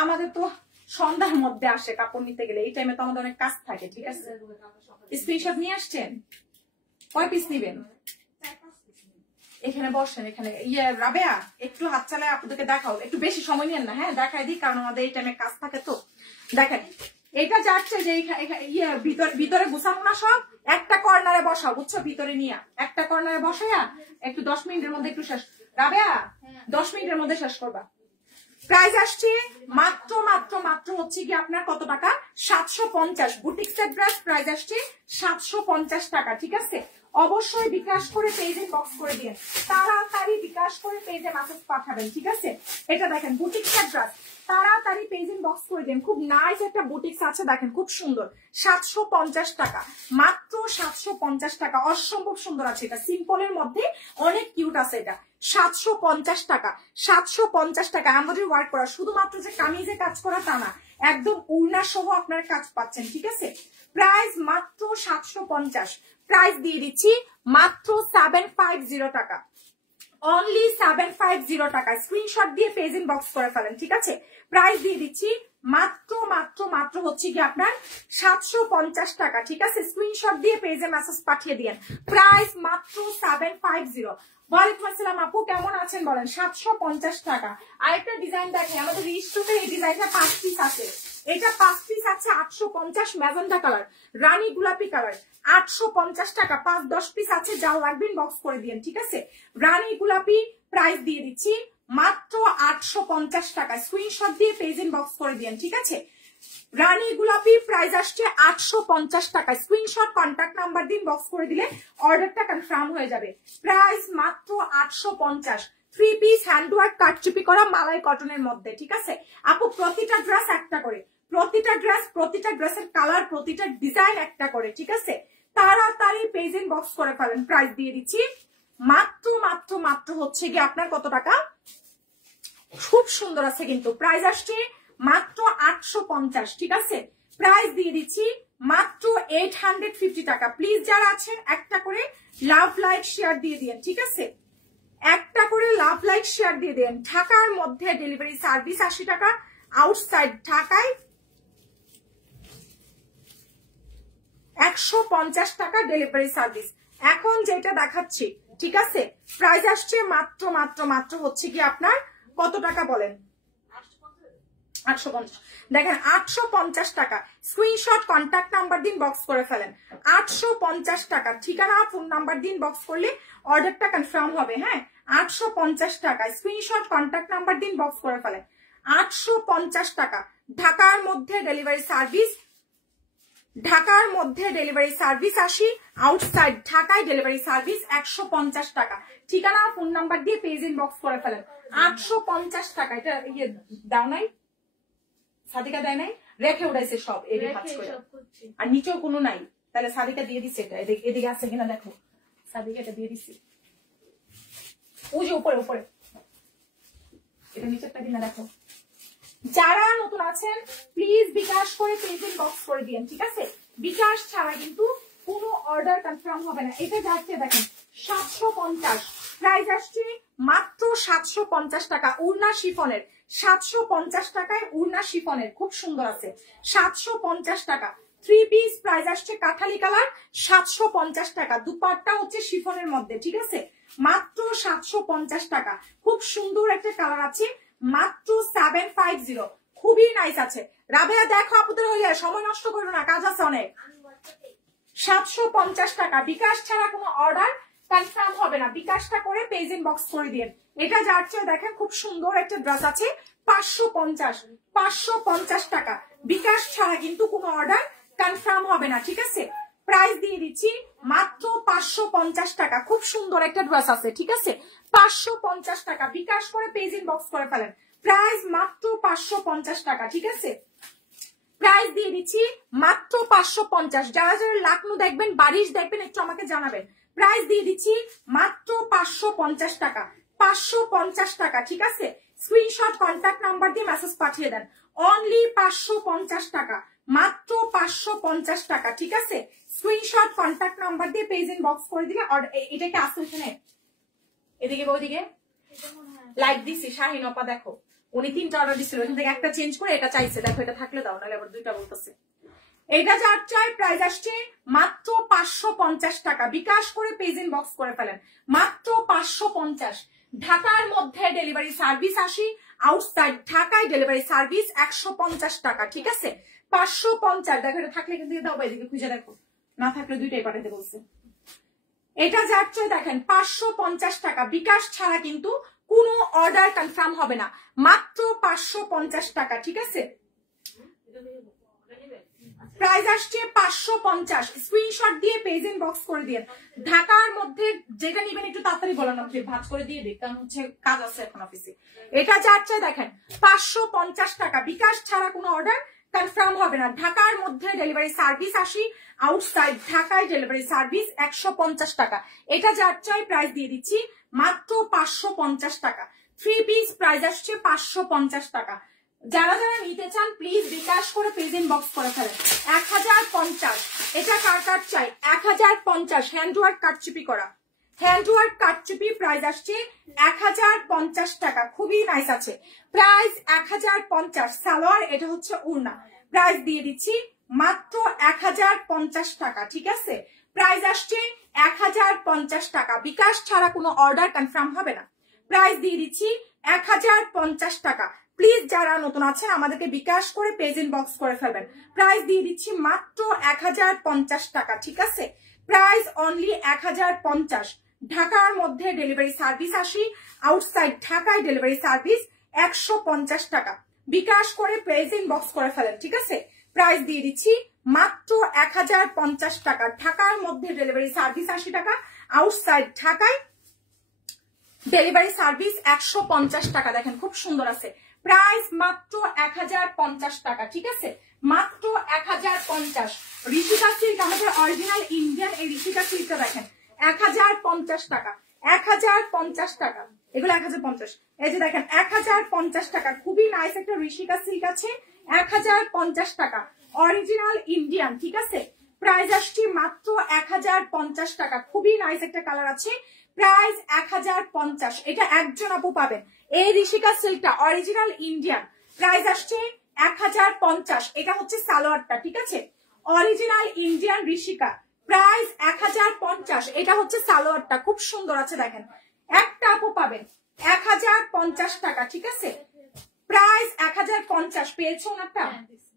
আমাদের তো সন্ধ্যার মধ্যে আসে কাপড় নিতে গেলে, এই টাইমে তো আমাদের অনেক কাজ থাকে, ঠিক আছে। স্ক্রিনশট নিয়ে আসছেন, কয় পিস নিবেন? এখানে বসেন, এখানে রাবেয়া একটু হাত চালায় আপনাদেরকে দেখাও, একটু বেশি সময় নেন না, হ্যাঁ দেখাই দিই, কারণ আমাদের এই টাইমে কাজ থাকে তো। দেখেন এটা যাচ্ছে যে ভিতরে গুছানো না, সব একটা কর্নারে বসাও, বুঝছো, ভিতরে নিয়ে একটা কর্নারে বসাইয়া একটু 10 মিনিটের মধ্যে একটু শেষ, রাবেয়া 10 মিনিটের মধ্যে শেষ করবা। প্রাইস আসছে মাত্র মাত্র মাত্র হচ্ছে কি আপনার কত টাকা? 750। বুটিক্সের ড্রেস প্রাইস আসছে 750 টাকা, ঠিক আছে। অবশ্যই বিকাশ করে পেজে বক্স করে দিন, তাড়াতাড়ি বিকাশ করে পেজে মেসেজ পাঠাবেন, ঠিক আছে। এটা দেখেন বুটিক্সের ড্রেস, তাড়াতাড়ি পেজ বক্স করে দিন, খুব নাইস একটা বুটিক্স আছে দেখেন, খুব সুন্দর। 750 টাকা, মাত্র 750 টাকা, অসম্ভব সুন্দর আছে এটা, সিম্পলের মধ্যে অনেক কিউট আছে এটা। 750 টাকা, 750 টাকা এমব্রয়ডারি ওয়ার্ক করা, শুধুমাত্র যে কামিজে কাজ করা তা না, একদম উড়না সহ আপনার কাজ পাচ্ছেন, ঠিক আছে। প্রাইস মাত্র 750, প্রাইস দিয়ে দিচ্ছি মাত্র 750 টাকা, অনলি 750 টাকা। স্ক্রিনশট দিয়ে পেজ ইনবক্স করে ফেলেন, ঠিক আছে। প্রাইস দিয়ে দিচ্ছি মাত্র মাত্র মাত্র হচ্ছে কি আপনার 750 টাকা, ঠিক আছে। স্ক্রিনশট দিয়ে পেজে মেসেজ পাঠিয়ে দিন, প্রাইস মাত্র 750। ওয়ালাইকুম আসসালাম আপু, কেমন আছেন বলেন। 750 টাকা। আরেকটা ডিজাইন দেখেন, আমাদের রিস্টোকে এই ডিজাইনটা 5 পিস আছে, এটা 5 পিস আছে 850, ম্যাজেন্ডা কালার, রানী গোলাপি কালার, 850 টাকা। 5-10 পিস আছে, যা লাগবে বক্স করে দিন, ঠিক আছে। রানী গোলাপি প্রাইস দিয়ে দিচ্ছি মাত্র 850 টাকা, স্ক্রিনশট দিয়ে পেজ ইনবক্স করে দিন, ঠিক আছে। রানী গোলাপি প্রাইস আসছে 850 টাকা, স্ক্রিনশট কন্ট্যাক্ট নাম্বার দিন, বক্স করে দিলে অর্ডারটা কনফার্ম হয়ে যাবে। প্রাইস মাত্র 850। 3 পিস হ্যান্ডওয়ার্ক কাটচুপি করা মালাই কটনের মধ্যে, ঠিক আছে। আপু প্রতিটা ড্রেস একটা করে, প্রতিটা ড্রেসের কালার, প্রতিটা ডিজাইন একটা করে, ঠিক আছে। তাড়াতাড়ি পেজ ইনবক্স করে ফেলেন, প্রাইস দিয়ে দিচ্ছি মাত্র মাত্র মাত্র হচ্ছে গিয়ে আপনার কত টাকা? খুব সুন্দর আছে কিন্তু, প্রাইস আসছে মাত্র 850, ঠিক আছে। প্রাইস দিয়ে দিচ্ছি মাত্র 850 টাকা। প্লিজ যারা আছেন একটা করে লাভ লাইক শেয়ার দিয়ে দিন, ঠিক আছে। একটা করে লাভ লাইক শেয়ার দিয়ে দেন। ঢাকার মধ্যে ডেলিভারি সার্ভিস 80 টাকা, আউটসাইড ঢাকায় 150 টাকা ডেলিভারি সার্ভিস। এখন যেটা দেখাচ্ছি, ঠিক আছে, প্রাইস আসছে মাত্র মাত্র মাত্র হচ্ছে কি আপনার কত টাকা বলেন? 850। দেখেন 850 টাকা, স্ক্রিনশট কন্ট্যাক্ট নাম্বার দিন, বক্স করে ফেলেন। 850 টাকা, ঠিকানা ফোন নাম্বার দিন, বক্স করলে অর্ডারটা কনফার্ম হবে। হ্যাঁ 850 টাকা, স্ক্রিনশট কন্ট্যাক্ট নাম্বার দিন, বক্স করে ফেলেন। 850 টাকা, ঢাকার মধ্যে ডেলিভারি সার্ভিস, ঢাকার মধ্যে ডেলিভারি সার্ভিস 80, আউটসাইড ঢাকায় ডেলিভারি সার্ভিস 150 টাকা। ঠিকানা ফোন নাম্বার দিয়ে পেজ ইনবক্স করে ফেলেন। 850 টাকা। এটা ইয়ে দাও নাই, সাদিকা দেয় নাই, রেখে উঠাইছে সব এদিকে ভাঁজ করে, আর নিচেও কোনো নাই, তাহলে সাদিকা দিয়ে দিচ্ছে। এটা এদিকে আছে কিনা দেখো, সাদিকা এটা দিয়ে দিচ্ছে, ওই যে উপরে উপরে, এটা নিচেরটা কিনা দেখো। যারা নতুন আছেন প্লিজ বিকাশ করে পেজ ইনবক্স করে দিন, ঠিক আছে। বিকাশ ছাড়া কিন্তু কোনো অর্ডার কনফার্ম হবে না। এটা যাচ্ছে দেখেন 750, প্রাইস আসছে মাত্র 750 টাকা। উড়না শিফনের 750 টাকায়, উড়না শিফনের খুব সুন্দর আছে, 750 টাকা। 3 পিস প্রাইস আসছে কাঠালি কালার, 750 টাকা। দুপাট্টা হচ্ছে শিফনের মধ্যে, ঠিক আছে, মাত্র 750 টাকা। খুব সুন্দর একটা কালার আছে, মাত্র 750, খুবই নাইস আছে। রাবেয়া দেখো আপুদের হইলে, সময় নষ্ট করো না, কাজ আছে অনেক। 750 টাকা। বিকাশ ছাড়া কোনো অর্ডার কনফার্ম হবে না, বিকাশটা করে পেজ ইনবক্স করে দিন। এটা যার চেয়ে দেখেন খুব সুন্দর একটা ড্রেস আছে 550 টাকা, বিকাশ ছাড়া কিন্তু কোনো অর্ডার কনফার্ম হবে না, ঠিক আছে। প্রাইস দিয়ে দিচ্ছি মাত্র 550 টাকা, খুব সুন্দর একটা ড্রেস আছে, ঠিক আছে। 550 টাকা, বিকাশ করে পেজ ইনবক্স করে ফেলেন। প্রাইস মাত্র 550 টাকা, ঠিক আছে। প্রাইস দিয়ে দিচ্ছি মাত্র 550। যারা যারা লাকনু দেখবেন, বারিশ দেখবেন, একটু আমাকে জানাবেন। প্রাইস দিয়ে দিচ্ছি মাত্র 550 টাকা, 550 টাকা, ঠিক আছে। স্ক্রিনশট কন্ট্যাক্ট নাম্বার দিয়ে মেসেজ পাঠিয়ে দেন। অনলি 550 টাকা, মাত্র 550 টাকা, ঠিক আছে। স্ক্রিনশট কন্ট্যাক্ট নাম্বার দিয়ে পেজ ইনবক্স করে দিলে। এটা কি আসছে এখানে? এদিকে ওইদিকে লাইক দিছি। শাহিন আপা দেখো, উনি 3টা অর্ডার দিছিল, এখান থেকে একটা চেঞ্জ করে এটা চাইছে। দেখো এটা থাকলে দাও, নাহলে আবার 2টা বলতেছে। এটা যার চাই প্রাইস আসছে মাত্র 550 টাকা, বিকাশ করে পেজ ইনবক্স করে ফেলেন। মাত্র 550। ঢাকার মধ্যে ডেলিভারি সার্ভিস 80, আউটসাইড ঢাকায় ডেলিভারি সার্ভিস 150 টাকা, ঠিক আছে। 550। দেখো এটা থাকলে কিন্তু দাও, এদিকে খুঁজে দেখো, না থাকলে 2টাই পাঠাতে বলছে। এটা যার চেয়ে দেখেন 550 টাকা, বিকাশ ছাড়া কিন্তু কোনো অর্ডার কনফার্ম হবে না। মাত্র 550 টাকা, ঠিক আছে। প্রাইস আসছে 550। স্ক্রিনশট দিয়ে পেজ ইনবক্স করে দিন। ঢাকার মধ্যে যেটা নিবেন একটু তাড়াতাড়ি বলেন, আপনি ভাঁজ করে দিয়ে দিন, কারণ হচ্ছে কাজ আছে এখন অফিসে। এটা যার চেয়ে দেখেন 550 টাকা, বিকাশ ছাড়া কোনো অর্ডার কনফার্ম হবে না। ঢাকার মধ্যে ডেলিভারি সার্ভিস 80, আউটসাইড ঢাকায় ডেলিভারি সার্ভিস 150 টাকা। এটা যার চাই প্রাইস দিয়ে দিচ্ছি মাত্র 550 টাকা। 3 পিস প্রাইস আসছে 550 টাকা। যারা যারা নিতে চান প্লিজ বিকাশ করে পেজ ইনবক্স করে ফেলেন। 1050। এটা কার কার চাই? 1050। হ্যান্ডওয়ার্ক কাটচুপি করা, হ্যান্ডওয়ার্ক কাটচুপি প্রাইস আসছে 1050 টাকা, খুবই নাইস আছে। প্রাইস 1050। সালোয়ার, এটা হচ্ছে উড়না। প্রাইস দিয়ে দিচ্ছি মাত্র 1050 টাকা, ঠিক আছে। প্রাইস আসছে 1050 টাকা, বিকাশ ছাড়া কোনো অর্ডার কনফার্ম হবে না। প্রাইস দিয়ে দিচ্ছি 1050 টাকা। প্লিজ যারা নতুন আছেন আমাদেরকে বিকাশ করে পেজ ইনবক্স করে ফেলবেন। প্রাইস দিয়ে দিচ্ছি মাত্র 1050 টাকা, ঠিক আছে। Price only 1050। ঢাকার মধ্যে ডেলিভারি সার্ভিস 80, আউটসাইড ঢাকায় ডেলিভারি সার্ভিস 150 টাকা। বিকাশ করে পেজ ইনবক্স করে ফেলেন, ঠিক আছে। প্রাইস দিয়ে দিচ্ছি মাত্র 1050 টাকা। ঢাকার মধ্যে ডেলিভারি সার্ভিস 80 টাকা, আউটসাইড ঢাকায় ডেলিভারি সার্ভিস 150 টাকা। দেখেন খুব সুন্দর আছে। প্রাইস মাত্র 1050 টাকা, ঠিক আছে। মাত্র 1050। ঋষিকা সিল্ক, আমাদের অরিজিনাল ইন্ডিয়ান এই ঋষিকা সিল্কটা দেখেন 1050 টাকা, 1050 টাকা। এগুলো 1050। এই যে দেখেন 1050 টাকা, খুবই নাইস একটা ঋষিকা সিল্ক আছে। 1050 টাকা, অরিজিনাল ইন্ডিয়ান, ঠিক আছে। প্রাইস আসছে মাত্র 1050 টাকা, খুবই নাইস একটা কালার আছে। প্রাইস 1050। এটা একজন আপু পাবেন। এই ঋষিকা সিল্কটা অরিজিনাল ইন্ডিয়ান, প্রাইস আসছে 1050। এটা হচ্ছে সালোয়ারটা, ঠিক আছে। Original Indian Rishika, price 1050। এটা হচ্ছে সালোয়ারটা, খুব সুন্দর আছে। দেখেন একটা আপু পাবেন 1050 টাকা, ঠিক আছে। প্রাইস 1050। পেয়েছো একটা?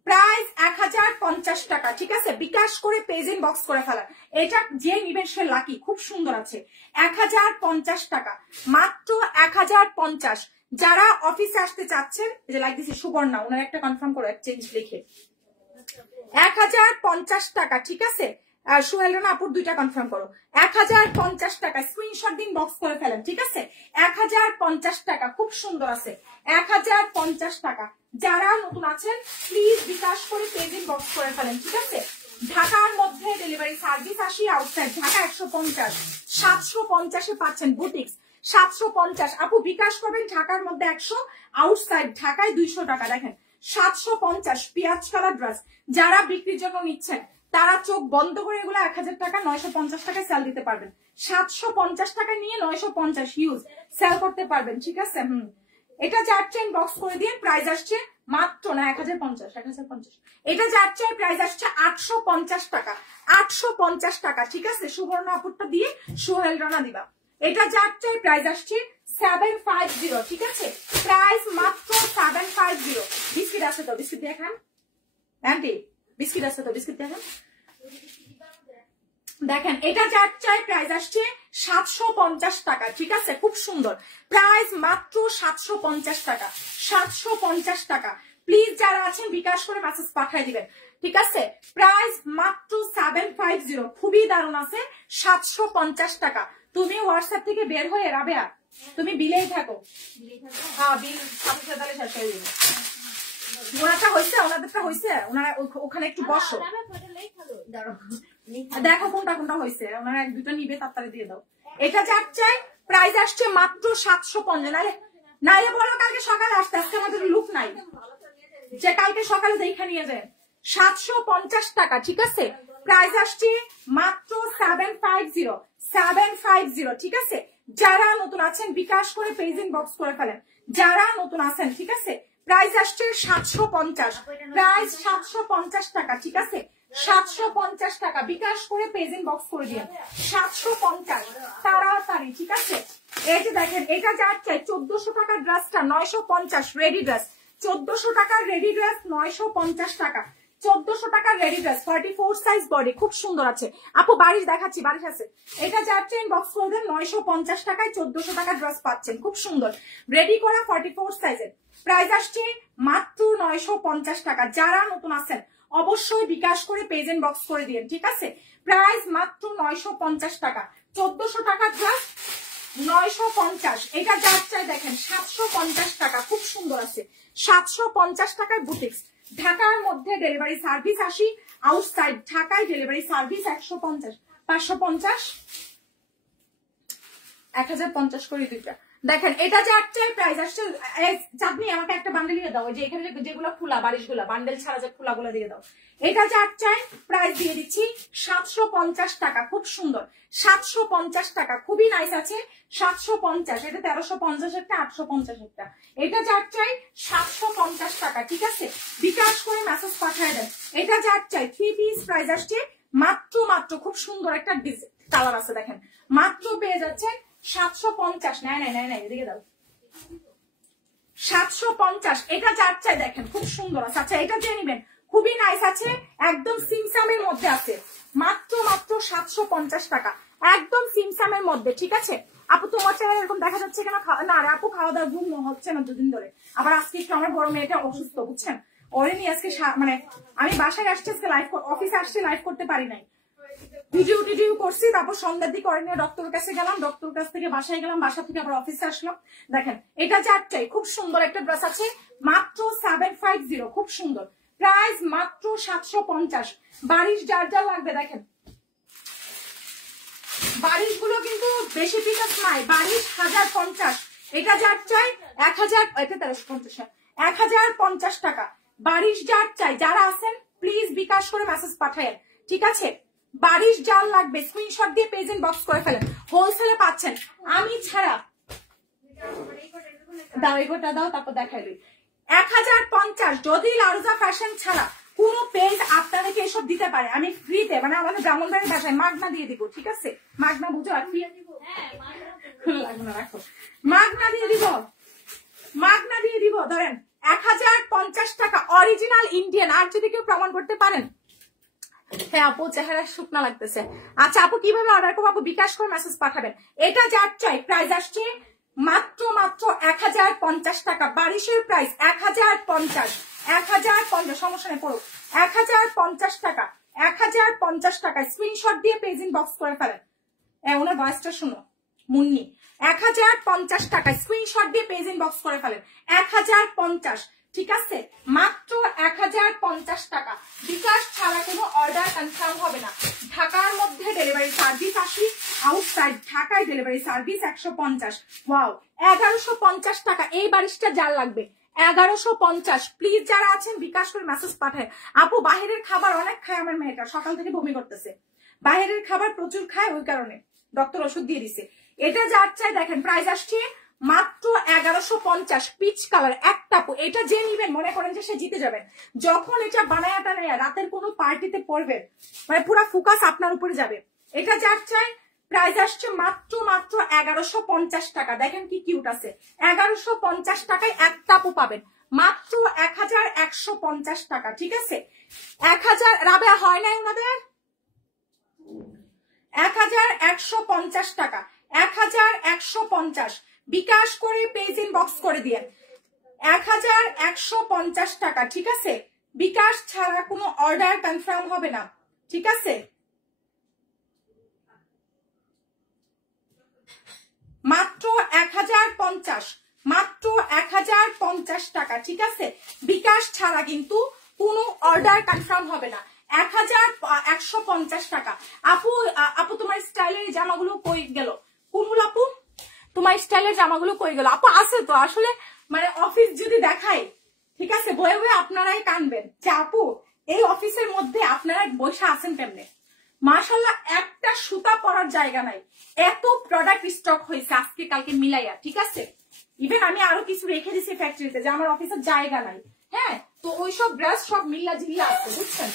প্রাইস 1050 টাকা, ঠিক আছে। বিকাশ করে পেজ ইনবক্স করে ফেলা। এটা যে নিবেন সে লাকি, খুব সুন্দর আছে। 1050 টাকা, মাত্র 1050। যারা অফিসে আসতে চাচ্ছেন, যে লাইক দিছি সুবর্ণা, ওনার একটা কনফার্ম করো এক্সচেঞ্জ লিখে। 1050 টাকা, ঠিক আছে। সোহেল রানা আপুর 2টা কনফার্ম করো। 1050 টাকা, স্ক্রিনশট দিন, বক্স করে ফেলেন, ঠিক আছে। 1050 টাকা, খুব সুন্দর আছে। 1050 টাকা। যারা নতুন আছেন প্লিজ বিকাশ করে পেজ ইনবক্স করে ফেলেন, ঠিক আছে। ঢাকার মধ্যে ডেলিভারি সার্ভিস 80, আউটসাইড ঢাকা 150। 750-এ পাচ্ছেন বুটিক্স। 750 আপু বিকাশ করবেন। ঢাকার মধ্যে 100, আউটসাইড ঢাকায় 200 টাকা। দেখেন 750 পেঁয়াজ কালার ড্রেস। যারা বিক্রির জন্য নিচ্ছেন তারা চোখ বন্ধ করে এগুলো 1000 টাকা 950 টাকায় সেল দিতে পারবেন। 750 টাকা নিয়ে 950 ইউজ সেল করতে পারবেন, ঠিক আছে। এটা যার চেন বক্স করে দিয়ে প্রাইস আসছে মাত্র না 1050। এটা যার চেয়ে প্রাইস আসছে 850 টাকা, 850 টাকা, ঠিক আছে। সুবর্ণ আপুরটা দিয়ে সোহেল রানা দিবা। এটা যার চেয়ে প্রাইস আসছে 750, ঠিক আছে। প্রাইস মাত্র 750। বিস্কিট আছে তো? বিস্কিট দেখান আন্টি, বিস্কিট আছে তো? বিস্কিট দেখান। দেখেন এটা যার চাই প্রাইস আসছে 750 টাকা, ঠিক আছে, খুব সুন্দর প্রাইস, মাত্র 750 টাকা, 750 টাকা। প্লিজ যারা আছেন বিকাশ করে মেসেজ পাঠিয়ে দিবেন, ঠিক আছে। প্রাইস মাত্র 750, খুবই দারুণ আছে, 750 টাকা। তুমি হোয়াটসঅ্যাপ থেকে বের হয়ে রাবেয়া তুমি বিলেই থাকো, হ্যাঁ বিল তাহলে শেষ হয়ে যাবে। ওনারটা হয়েছে, ওনাদেরটা হয়েছে, ওনারা ওখানে একটু বসো, দেখো কোনটা কোনটা হয়েছে, ওনারা এক দুটো নিবে তাড়াতাড়ি দিয়ে দাও। এটা যার চাই প্রাইস আসছে মাত্র 750, নাইলে বলো কালকে সকালে আসতে, আজকে আমাদের লুক নাই যে কালকে সকালে দেখে নিয়ে যায়। 750 টাকা, ঠিক আছে, প্রাইস আসছে মাত্র 750, 750, ঠিক আছে। যারা নতুন আছেন বিকাশ করে পেজ ইনবক্স করে ফেলেন, যারা নতুন আছেন, ঠিক আছে। প্রাইস আসছে 750, প্রাইস 750 টাকা, ঠিক আছে, 750 টাকা। বিকাশ করে পেজ ইনবক্স করে দিন 750 তাড়াতাড়ি, ঠিক আছে। এই যে দেখেন এটা যার চাই 1400 টাকার ড্রেসটা 950 রেডি ড্রেস, 1400 টাকার রেডি ড্রেস 950 টাকা, 1400 টাকার রেডি ড্রেস 44 সাইজ বডি, খুব সুন্দর আছে। আপু বারিশ দেখাচ্ছি, বারিশ আছে। এটা যার চাই ইনবক্স করে দেন, 950 টাকায় 1400 টাকার ড্রেস পাচ্ছেন, খুব সুন্দর রেডি করা 44 সাইজের। প্রাইস আসছে মাত্র 950 টাকা। যারা নতুন আছেন অবশ্যই বিকাশ করে পেজ ইনবক্স করে দিন, ঠিক আছে। প্রাইস মাত্র 950 টাকা, 1400 টাকার ড্রেস 950। এটা যার চাই দেখেন 750 টাকা, খুব সুন্দর আছে, 750 টাকায় বুটিক্স। ঢাকার মধ্যে ডেলিভারি সার্ভিস 80, আউটসাইড ঢাকায় ডেলিভারি সার্ভিস 150, 550, 1050 করে দুইটা। দেখেন এটা যার চাই প্রাইস আসছে, চাঁদনি আমাকে একটা বান্ডেল দিয়ে দাও, যে এখানে যেগুলো খোলা বারিশ গুলা বান্ডেল ছাড়া যে খোলা গুলা দিয়ে দাও। এটা যার চাই প্রাইস দিয়ে দিচ্ছি 750 টাকা, খুব সুন্দর 750 টাকা, খুবই নাইস আছে 750। এটা 1350 একটা, 850 একটা। এটা যার চাই 750 টাকা, ঠিক আছে। বিকাশ করে মেসেজ পাঠিয়ে দেন। এটা যার চাই 3 পিস, প্রাইস আসছে মাত্র মাত্র, খুব সুন্দর একটা কালার আছে দেখেন, মাত্র পেয়ে যাচ্ছে 750। নাই নাই নাই নাই এদিকে দাও, 750। এটা যার চাই দেখেন খুব সুন্দর আছে। আচ্ছা এটা যে নিবেন খুবই নাইস আছে, একদম সিমসামের মধ্যে আছে, মাত্র মাত্র 750 টাকা, একদম সিমসামের মধ্যে, ঠিক আছে। আপু তোমার চেহারা এরকম দেখা যাচ্ছে কেন? না রে আপু, খাওয়া দাওয়া ঘুম হচ্ছে না দুদিন ধরে, আবার আজকে একটু আমার বড় মেয়েটা অসুস্থ, বুঝছেন, ওরে নিয়ে আজকে মানে আমি বাসায় আসছি, আজকে লাইভ অফিসে আসছি, লাইভ করতে পারি নাই, ভিডিও করছি, তারপর সন্ধ্যার দিকে করে নিয়ে ডক্টরের কাছে গেলাম, ডক্টরের কাছ থেকে বাসায় গেলাম, বাসা থেকে আবার অফিসে আসলাম। দেখেন এটা যার চাই, খুব সুন্দর একটা ড্রেস আছে, মাত্র 750, খুব সুন্দর প্রাইস, মাত্র 750। বারিশ যার যার লাগবে দেখেন, বারিশ গুলো কিন্তু বেশি পিস নাই, বারিশ 1050। এটা যার চাই 1000, এটা 1350, 1050 টাকা। বারিশ যার চাই, যারা আছেন প্লিজ বিকাশ করে মেসেজ পাঠায়েন, ঠিক আছে। বারিশ যার লাগবে স্ক্রিনশট দিয়ে পেজ ইনবক্স করে ফেলেন, হোলসেলে পাচ্ছেন আমি ছাড়া। দাও এগোটা দাও, তারপর দেখাই দিই 1050। যদি লারুজা ফ্যাশন ছাড়া কোন পেজ আপনাদেরকে এসব দিতে পারে, আমি ফ্রিতে, মানে আমাদের ব্রাহ্মণবাড়ির বাসায় মাগনা দিয়ে দিব, ঠিক আছে। মাগনা বুঝো, আর রাখো, মাগনা দিয়ে দিব, মাগনা দিয়ে দিব। ধরেন 1050 টাকা, অরিজিনাল ইন্ডিয়ান। আর যদি কেউ প্রমাণ করতে পারেন, হ্যাঁ আপু চেহারা শুকনা লাগতেছে। আচ্ছা আপু কিভাবে অর্ডার করবো? আপু বিকাশ করে মেসেজ পাঠাবেন। এটা যার চাই প্রাইস আসছে মাত্র মাত্র 1050 টাকা, বারিশের প্রাইস 1050, 1050, সমস্যা নেই পড়ো, 1050 টাকা, 1050 টাকা। স্ক্রিনশট দিয়ে পেজ ইনবক্স করে ফেলেন। ওনার ভয়েসটা শুনো মুন্নি, 1050 টাকা, স্ক্রিনশট দিয়ে পেজ ইনবক্স করে ফেলেন, 1050, ঠিক আছে, মাত্র 1050 টাকা। বিকাশ ছাড়া কোনো অর্ডার কনফার্ম হবে না। ঢাকার মধ্যে ডেলিভারি সার্ভিস 80, আউটসাইড ঢাকায় ডেলিভারি সার্ভিস 150। ওয়াও, 1150 টাকা। এই বারিশটা যার লাগবে 1150। প্লিজ যারা আছেন বিকাশ করে মেসেজ পাঠায়। আপু বাহিরের খাবার অনেক খায় আমার মেয়েটা, সকাল থেকে বমি করতেছে, বাহিরের খাবার প্রচুর খায়, ওই কারণে ডক্টর ওষুধ দিয়ে দিছে। এটা যার চাই দেখেন প্রাইস আসছে মাত্র 1150, পিচ কালার একটা। এটা যে নিবেন মনে করেন যে সে জিতে যাবেন। যখন এটা বানায়া টানায়া রাতের কোনো পার্টিতে পড়বে, মানে পুরা ফোকাস আপনার উপরে যাবে। এটা যার চাই প্রাইস আসছে মাত্র মাত্র 1150 টাকা। দেখেন কি কিউট আছে, 1150 টাকায় একটা আপু পাবেন, মাত্র 1150 টাকা, ঠিক আছে। 1000 রাবেয়া হয় নাই ওনাদের, 1150 টাকা, 1150 বিকাশ করে পেজ ইনবক্স করে দিয়ে 1150 টাকা, ঠিক আছে? বিকাশ ছাড়া কোনো অর্ডার কনফার্ম হবে না, ঠিক আছে? মাত্র 1050, মাত্র 1050 টাকা, ঠিক আছে? বিকাশ ছাড়া কিন্তু কোনো অর্ডার কনফার্ম হবে না। 1150 টাকা। আপু আপু তোমার স্টাইলের জামাগুলো কই গেল? কোনগুলো আপু? তোমার স্টাইলের জামাগুলো কই গেল? আপু আছে তো, আসলে মানে অফিস যদি দেখাই, ঠিক আছে, বয়ে বয়ে আপনারাই কানবেন যে আপু এই অফিসের মধ্যে আপনারা বসে আছেন কেমনে। মাশাআল্লাহ, একটা সুতা পরার জায়গা নাই, এত প্রোডাক্ট স্টক হয়েছে আজকে কালকে মিলাইয়া, ঠিক আছে? ইভেন আমি আরো কিছু রেখে দিছি ফ্যাক্টরিতে যে আমার অফিসের জায়গা নাই। হ্যাঁ, তো ওইসব ড্রেস সব মিল্লা ঝিল্লা আছে, বুঝছেন?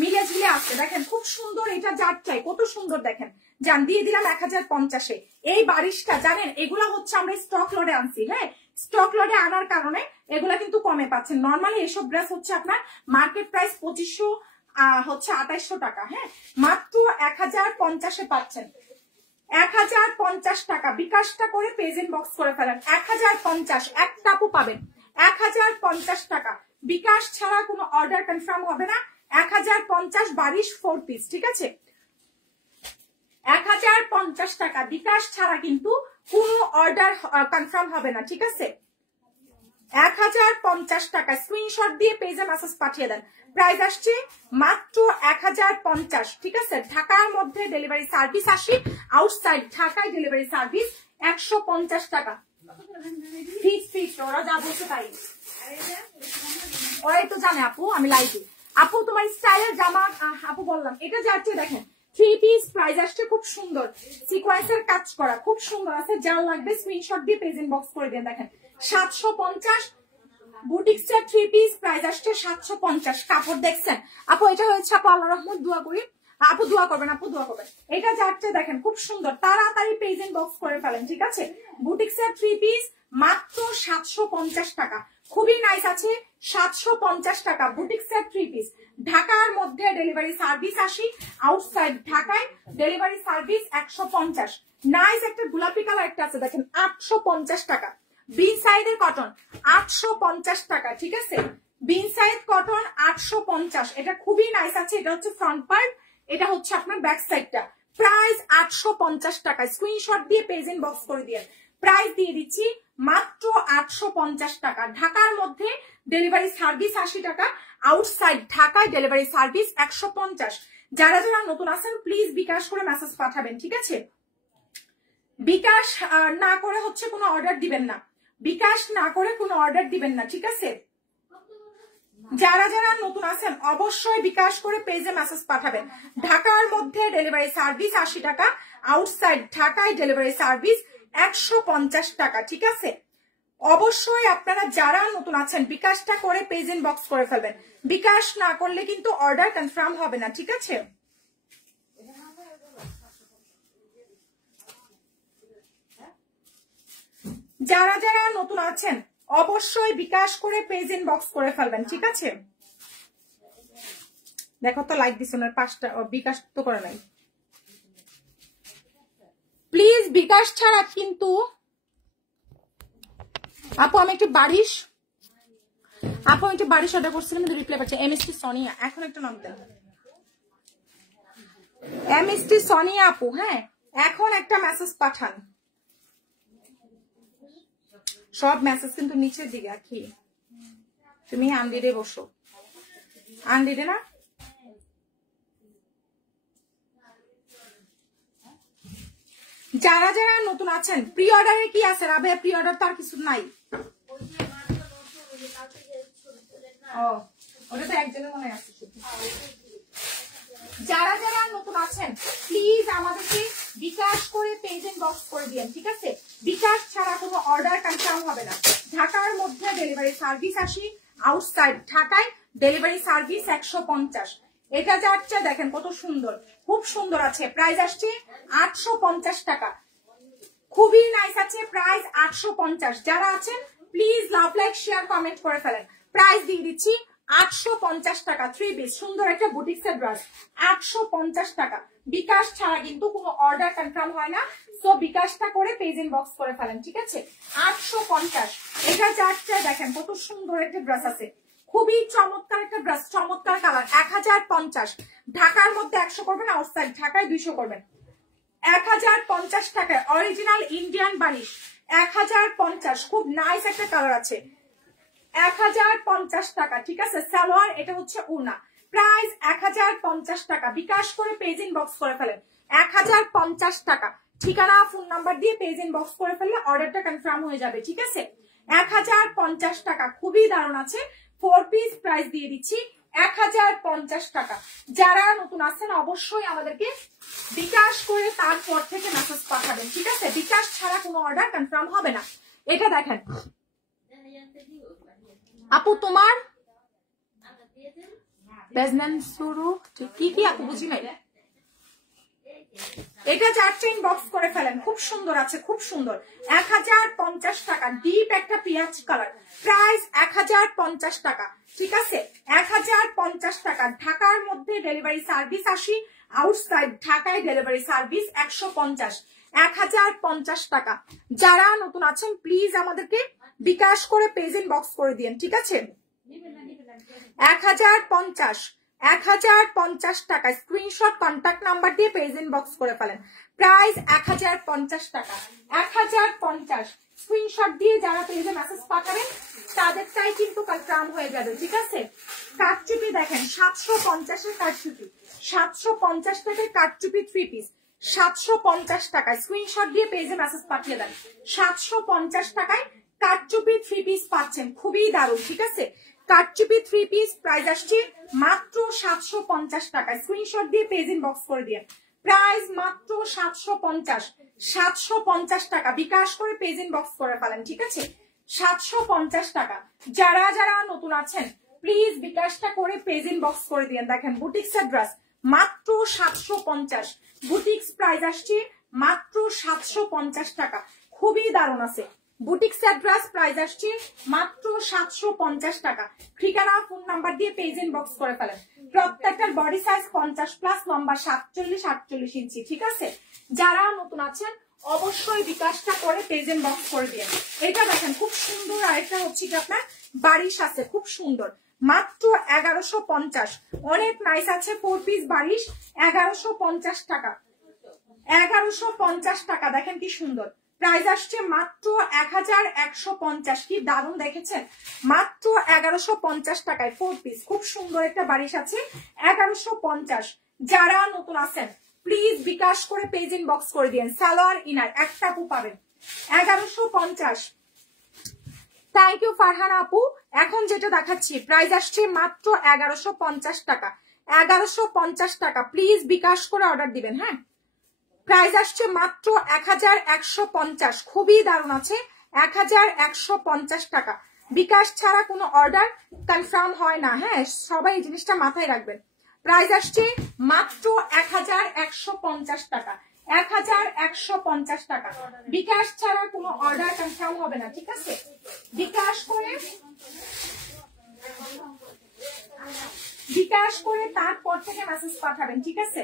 মিলে ঝিলে আসছে, দেখেন খুব সুন্দর, এটা যার চাই কত সুন্দর, দেখেন জান দিয়ে দিলাম 1050-এ। এই বারিশটা জানেন এগুলা হচ্ছে আমরা স্টক লটে আনছি। হ্যাঁ, স্টক লটে আনার কারণে এগুলা কিন্তু কমে পাচ্ছেন। নর্মালি এসব ড্রেস হচ্ছে আপনার মার্কেট প্রাইস 2500 হচ্ছে 2800 টাকা। হ্যাঁ, মাত্র 1050-এ পাচ্ছেন। 1050 টাকা বিকাশটা করে পেজ ইনবক্স করে ফেলেন। 1050 একটা আপু পাবেন। 1050 টাকা বিকাশ ছাড়া কোনো অর্ডার কনফার্ম হবে না। 1050 22 4 পিস, ঠিক আছে? 1050 টাকা বিকাশ ছাড়া কিন্তু কোনো অর্ডার কনফার্ম হবে না, ঠিক আছে? 1050 টাকা স্ক্রিনশট দিয়ে পেজে মেসেজ পাঠিয়ে দেন। প্রাইস আসছে মাত্র 1050, ঠিক আছে? ঢাকার মধ্যে ডেলিভারি সার্ভিস 80, আউটসাইড ঢাকায় ডেলিভারি সার্ভিস 150 টাকা। ফিক্স ফিক্স, ওরা যা বলছে তাই, ওরাই তো জানে আপু, আমি লাইভে। আপু তোমার স্টাইলের জামা আপু বললাম, এটা যাচ্ছে দেখেন 3 পিস, প্রাইস আসছে খুব সুন্দর, সিকোয়েন্সের কাজ করা, খুব সুন্দর আছে। যার লাগবে স্ক্রিনশট দিয়ে পেজ ইনবক্স করে দেন। দেখেন 750 বুটিক্সের 3 পিস, প্রাইস আসছে 750। কাপড় দেখছেন আপু? এটা হচ্ছে আপু আল্লাহর রহমত, দোয়া করি আপু, দোয়া করবেন আপু, দোয়া করবেন। এটা যাচ্ছে দেখেন খুব সুন্দর, তাড়াতাড়ি পেজ ইনবক্স করে ফেলেন, ঠিক আছে? বুটিক্সের 3 পিস মাত্র 750 টাকা, খুবই নাইস আছে। 750 টাকা বুটিক্সের 3 পিস, ঢাকার মধ্যে ডেলিভারি সার্ভিস 80, আউটসাইড ঢাকায় ডেলিভারি সার্ভিস 150। নাইস একটা গোলাপি কালার একটা আছে দেখেন 850 টাকা। বিন সাইডের কটন 850 টাকা, ঠিক আছে? বিন সাইড কটন 850, এটা খুবই নাইস আছে। এটা হচ্ছে ফ্রন্ট পার্ট, এটা হচ্ছে আপনার ব্যাক সাইডটা। প্রাইস 850 টাকা, স্ক্রিনশট দিয়ে পেজ ইনবক্স করে দিয়ে প্রাইস দিয়ে দিচ্ছি মাত্র 850 টাকা। ঢাকার মধ্যে ডেলিভারি সার্ভিস 80 টাকা, আউটসাইড ঢাকায় ডেলিভারি সার্ভিস 150। যারা যারা নতুন আছেন প্লিজ বিকাশ করে মেসেজ পাঠাবেন, ঠিক আছে? বিকাশ না করে হচ্ছে কোনো অর্ডার দিবেন না, বিকাশ না করে কোনো অর্ডার দিবেন না, ঠিক আছে? যারা যারা নতুন আছেন অবশ্যই বিকাশ করে পেজে মেসেজ পাঠাবেন। ঢাকার মধ্যে ডেলিভারি সার্ভিস 80 টাকা, আউটসাইড ঢাকায় ডেলিভারি সার্ভিস 150 টাকা, ঠিক আছে? অবশ্যই আপনারা যারা নতুন আছেন বিকাশটা করে পেজ ইনবক্স করে ফেলবেন। বিকাশ না করলে কিন্তু অর্ডার কনফার্ম হবে না, ঠিক আছে? যারা যারা নতুন আছেন অবশ্যই বিকাশ করে পেজ ইনবক্স করে ফেলবেন, ঠিক আছে? দেখো তো লাইক দিছেন আর 5টা, বিকাশ তো করে নাই। প্লিজ বিকাশ ছাড়া কিন্তু আপু আমি একটু বারিশ, আপু আমি একটু বারিশ অর্ডার করছিলাম, রিপ্লাই পাচ্ছি। এমএসটি সোনিয়া, এখন একটা নাম দেন এমএসটি সোনিয়া আপু। হ্যাঁ, এখন একটা মেসেজ পাঠান। সব মেসেজ কিন্তু নিচের দিকে। কি তুমি আনডিডে বসো? আনডিডে না? যারা যারা নতুন আছেন প্রি অর্ডারে কি আছে? রাবেয়া প্রি অর্ডার তো আর কিছু নাই। ও ওটা তো একজনের মনে আছে। যারা যারা নতুন আছেন প্লিজ আমাদেরকে বিকাশ করে পেজ ইনবক্স করে দিন, ঠিক আছে? বিকাশ ছাড়া কোনো অর্ডার কনফার্ম হবে না। ঢাকার মধ্যে ডেলিভারি সার্ভিস 80, আউটসাইড ঢাকায় ডেলিভারি সার্ভিস 150। এটা যাচ্ছে দেখেন কত সুন্দর, খুব সুন্দর আছে। প্রাইস আসছে 850 টাকা, খুবই নাইস আছে। প্রাইস 850। যারা আছেন please love, like, share, comment করে ফেলেন। প্রাইস দিয়ে দিচ্ছি 850 টাকা। 3 পিস সুন্দর একটা বুটিক্সের ড্রেস 850 টাকা। বিকাশ ছাড়া কিন্তু কোনো অর্ডার কনফার্ম হয় না। সো বিকাশটা করে পেজ ইনবক্স করে ফেলেন, ঠিক আছে। 850 এটা যাচ্ছে, দেখেন কত সুন্দর একটা ড্রেস আছে, খুবই চমৎকার একটা ড্রেস, চমৎকার কালার। 1050 ঢাকার মধ্যে 100 করবেন, আউটসাইড ঢাকায় 200 করবেন। 1050 টাকায় অরিজিনাল ইন্ডিয়ান বানিশ, 1050, খুব নাইস একটা কালার আছে, 1050 টাকা, ঠিক আছে। সালোয়ার, এটা হচ্ছে উনা, প্রাইস 1050 টাকা। বিকাশ করে পেজ ইনবক্স করে ফেলেন, 1050 টাকা। ঠিকানা ফোন নাম্বার দিয়ে পেজ ইনবক্স করে ফেললে অর্ডারটা কনফার্ম হয়ে যাবে, ঠিক আছে। 1050 টাকা, খুবই দারুণ আছে। 4 পিস প্রাইস দিয়ে দিচ্ছি 1050 টাকা। যারা নতুন আসছেন অবশ্যই আমাদেরকে বিকাশ করে তারপর থেকে মেসেজ পাঠাবেন, ঠিক আছে। বিকাশ ছাড়া কোনো অর্ডার কনফার্ম হবে না। এটা দেখেন আপু, তোমার বিজনেস শুরু কি কি আপু বুঝি নাই। এটা 4 ইনবক্স করে ফেলেন, খুব সুন্দর আছে, খুব সুন্দর। 1050 টাকা, ডিপ একটা পেঁয়াজ কালার, প্রাইস 1050 টাকা, ঠিক আছে। 1050 টাকা। ঢাকার মধ্যে ডেলিভারি সার্ভিস 80, আউটসাইড ঢাকায় ডেলিভারি সার্ভিস 150। 1050 টাকা। যারা নতুন আছেন প্লিজ আমাদেরকে বিকাশ করে পেজ ইনবক্স করে দিন, ঠিক আছে। 1050 টাকা। স্ক্রিনশট কন্টাক্ট নাম্বার দিয়ে পেজ ইনবক্স করে ফেলেন, প্রাইস 1050 টাকা। 1050 স্ক্রিনশট দিয়ে যারা পেজে মেসেজ পাঠাবেন তাদেরটাই কিন্তু কনফার্ম হয়ে যাবে, ঠিক আছে। কাটচুপি দেখেন 750 এর কাটচুপি, 750 টাকায় কাটচুপি 3 পিস, 750 টাকায়। স্ক্রিনশট দিয়ে পেজে মেসেজ পাঠিয়ে দেন। 750 টাকায় কাটচুপি 3 পিস পাচ্ছেন, খুবই দারুণ, ঠিক আছে। কাটচুপি 3 পিস প্রাইস আসছে মাত্র 750 টাকা। স্ক্রিনশট দিয়ে পেজ ইনবক্স করে দিয়ে, প্রাইস মাত্র 750। 750 টাকা। বিকাশ করে পেজ ইনবক্স করে ফেলেন, ঠিক আছে। 750 টাকা। যারা যারা নতুন আছেন প্লিজ বিকাশটা করে পেজ ইনবক্স করে দিন। দেখেন বুটিক্স এর ড্রেস মাত্র 750, বুটিক্স প্রাইস আসছে মাত্র 750 টাকা, খুবই দারুণ আছে। বুটিক্স এর ড্রেস প্রাইস আসছে মাত্র 750 টাকা। ঠিকানা ফোন নাম্বার দিয়ে পেজ ইনবক্স করে ফেলেন। প্রত্যেকটার বডি সাইজ 50+, লম্বা 47-48 ইঞ্চি, ঠিক আছে। যারা নতুন আছেন অবশ্যই বিকাশটা করে পেজ ইনবক্স করে দিন। এটা দেখেন খুব সুন্দর, আরেকটা হচ্ছে কি আপনার বারিশ আছে, খুব সুন্দর, মাত্র 1150। অনেক নাইস আছে, 4 পিস বারিশ 1150 টাকা। 1150 টাকা, দেখেন কি সুন্দর। প্রাইস আসছে মাত্র 1150, কি দারুণ দেখেছেন, মাত্র 1150 টাকায় 4 পিস, খুব সুন্দর একটা বারিশ আছে 1150। যারা নতুন আছেন প্লিজ বিকাশ করে পেজ ইনবক্স করে দিন। সালোয়ার ইনার একটা আপু পাবেন 1150। থ্যাংক ইউ ফারহানা আপু। এখন যেটা দেখাচ্ছি প্রাইস আসছে মাত্র 1150 টাকা। 1150 টাকা, প্লিজ বিকাশ করে অর্ডার দিবেন, হ্যাঁ। প্রাইস আসছে মাত্র 1150, খুবই দারুণ আছে, 1150 টাকা। বিকাশ ছাড়া কোনো অর্ডার কনফার্ম হয় না, হ্যাঁ, সবাই এই জিনিসটা মাথায় রাখবেন। প্রাইস আসছে মাত্র 1150 টাকা। 1150 টাকা। বিকাশ ছাড়া কোনো অর্ডার কনফার্ম হবে না, ঠিক আছে। বিকাশ করে তারপর থেকে মেসেজ পাঠাবেন, ঠিক আছে।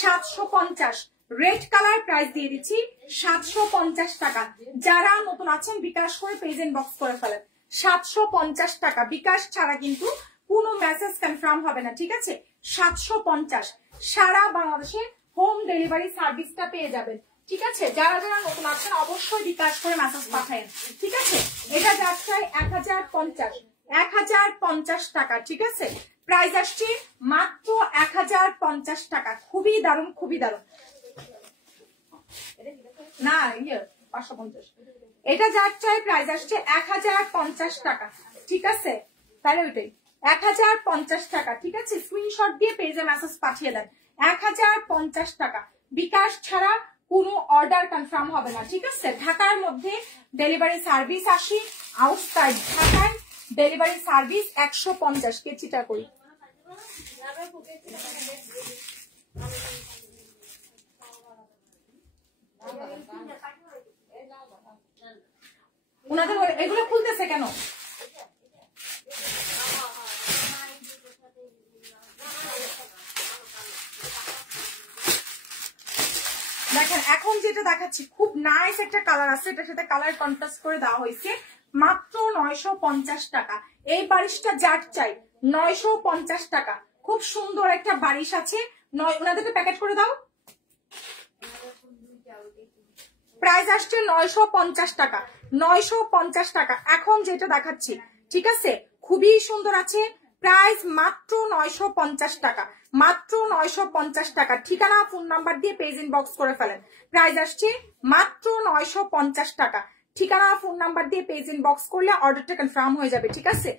750 রেড কালার প্রাইস দিয়ে দিচ্ছি 750 টাকা। যারা নতুন আছেন বিকাশ করে পেজ ইনবক্স করে ফেলেন। 750 টাকা। বিকাশ ছাড়া কিন্তু কোনো মেসেজ কনফার্ম হবে না, ঠিক আছে। 750 সারা বাংলাদেশে হোম ডেলিভারি সার্ভিসটা পেয়ে যাবেন, ঠিক আছে। যারা যারা নতুন আছেন অবশ্যই বিকাশ করে মেসেজ পাঠায়েন, ঠিক আছে। এটা যাচ্ছে 1050, 1050 টাকা, ঠিক আছে। প্রাইস আসছে মাত্র 1050 টাকা। খুবই দারুণ, খুবই দারুণ। না 550, এটা যাচ্ছে প্রাইস আসছে 1050 টাকা, ঠিক আছে। তাহলে ওইটাই 1050 টাকা, ঠিক আছে। স্ক্রিনশট দিয়ে পেজে মেসেজ পাঠিয়ে দেন। 1050 টাকা। বিকাশ ছাড়া কোনো অর্ডার কনফার্ম হবে না, ঠিক আছে। ঢাকার মধ্যে ডেলিভারি সার্ভিস 80, আউটসাইড ঢাকায় ডেলিভারি সার্ভিস 150। কেচিটা করি ওনাদের এগুলো খুলতেছে কেন? যেটা দেখাচ্ছি খুব নাইস একটা কালার আছে, এটার সাথে কালার কন্ট্রাস্ট করে দেওয়া হয়েছে মাত্র 950 টাকা। এই বারিশটা যার চাই 950 টাকা, খুব সুন্দর একটা বারিশ আছে। ওনাদেরকে প্যাকেট করে দাও। প্রাইস আসছে 950 টাকা, 950 টাকা। এখন যেটা দেখাচ্ছি ঠিক আছে খুবই সুন্দর আছে, প্রাইস মাত্র 950 টাকা, মাত্র 950 টাকা। ঠিকানা ফোন নাম্বার দিয়ে পেজ ইনবক্স করে ফেলেন। প্রাইস আসছে মাত্র 950 টাকা, ঠিকানা ফোন নাম্বার দিয়ে পেজ ইনবক্স করলে অর্ডারটা কনফার্ম হয়ে যাবে। ঠিক আছে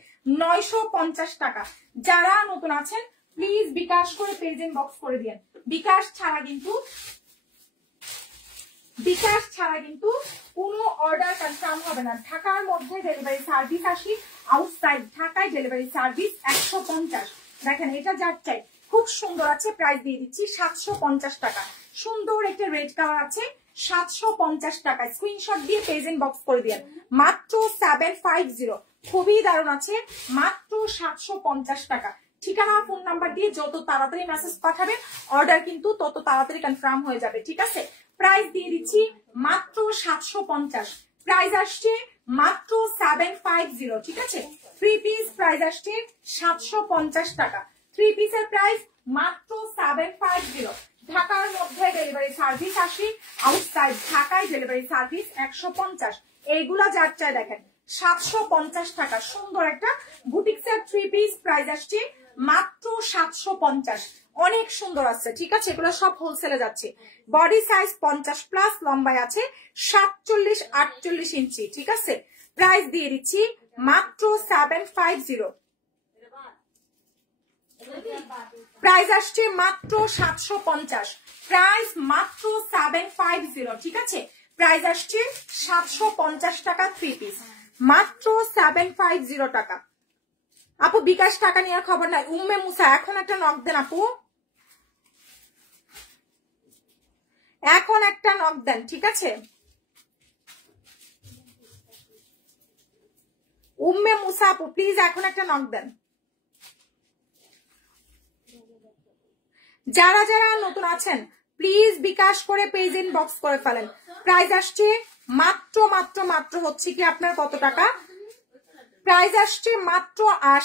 950 টাকা। যারা নতুন আছেন প্লিজ বিকাশ করে পেজ ইনবক্স করে দিন। বিকাশ ছাড়া কিন্তু কোনো অর্ডার কনফার্ম হবে না। ঢাকার মধ্যে ডেলিভারি সার্ভিস 80, আউটসাইড ঢাকায় ডেলিভারি সার্ভিস 150। দেখেন এটা যার চাই খুব সুন্দর আছে, প্রাইস দিয়ে দিচ্ছি 750 টাকা। সুন্দর একটা রেড কালার আছে 750 টাকা। স্ক্রিনশট দিয়ে পেজ ইনবক্স করে দিন। মাত্র 750, খুবই দারুণ আছে, মাত্র 750 টাকা। ঠিকানা ফোন নাম্বার দিয়ে যত তাড়াতাড়ি মেসেজ পাঠাবেন অর্ডার কিন্তু তত তাড়াতাড়ি কনফার্ম হয়ে যাবে। ঠিক আছে প্রাইস দিয়ে দিচ্ছি মাত্র 750, প্রাইস আসছে মাত্র 750। ঠিক আছে 3 পিস প্রাইস আসছে 750 টাকা। 3 পিসের প্রাইস মাত্র 750। ঢাকার মধ্যে ডেলিভারি সার্ভিস 80, আউটসাইড ঢাকায় ডেলিভারি সার্ভিস 150। এইগুলা যার চাই দেখেন 750 টাকা। সুন্দর একটা বুটিক্সের 3 পিস প্রাইস আসছে মাত্র 750। অনেক সুন্দর আছে। ঠিক আছে এগুলো সব হোলসেলে যাচ্ছে। বডি সাইজ 50+, লম্বায় আছে 47-48 ইঞ্চি। ঠিক আছে প্রাইস দিয়ে দিচ্ছি মাত্র 750। প্রাইস আসছে মাত্র 750, প্রাইস মাত্র 750। ঠিক আছে প্রাইস আসছে 750 টাকা 3 পিস, মাত্র 750 টাকা। আপু বিকাশ টাকা নেওয়ার খবর নাই। উম্মে মুসা এখন একটা নক দেন আপু, এখন একটা নক দেন। ঠিক আছে উম্মে মুসা আপু প্লিজ এখন একটা নক দেন। যারা যারা নতুন আছেন প্লিজ বিকাশ করে পেজ ইনবক্স করে ফেলেন। প্রাইস আসছে মাত্র মাত্র মাত্র হচ্ছে কি আপনার কত টাকা? প্রাইস আসছে মাত্র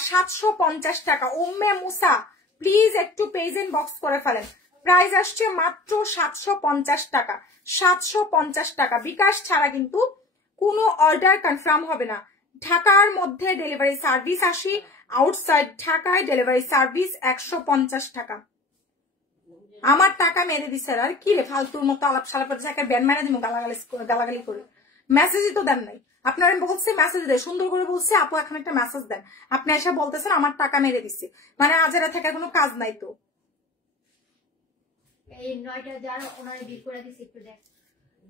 750 টাকা। উম্মে মুসা প্লিজ একটু পেজ ইনবক্স করে ফেলেন। প্রাইস আসছে মাত্র 750 টাকা, 750 টাকা। বিকাশ ছাড়া কিন্তু কোনো অর্ডার কনফার্ম হবে না। ঢাকার মধ্যে ডেলিভারি সার্ভিস 80, আউটসাইড ঢাকায় ডেলিভারি সার্ভিস 150 টাকা। আমার টাকা মেরে দিচ্ছে আর কি রে ফালতুর মতো আলাপ সালাপ করে ব্যান মেরে দিব গালাগালি করে। মেসেজই তো দেন নাই। আপনারা বলছে মেসেজ দেয়, সুন্দর করে বলছে আপু এখন একটা মেসেজ দেন। আপনি এসে বলতেছেন আমার টাকা মেরে দিচ্ছে, মানে আজেরা থাকার কোনো কাজ নাই তো।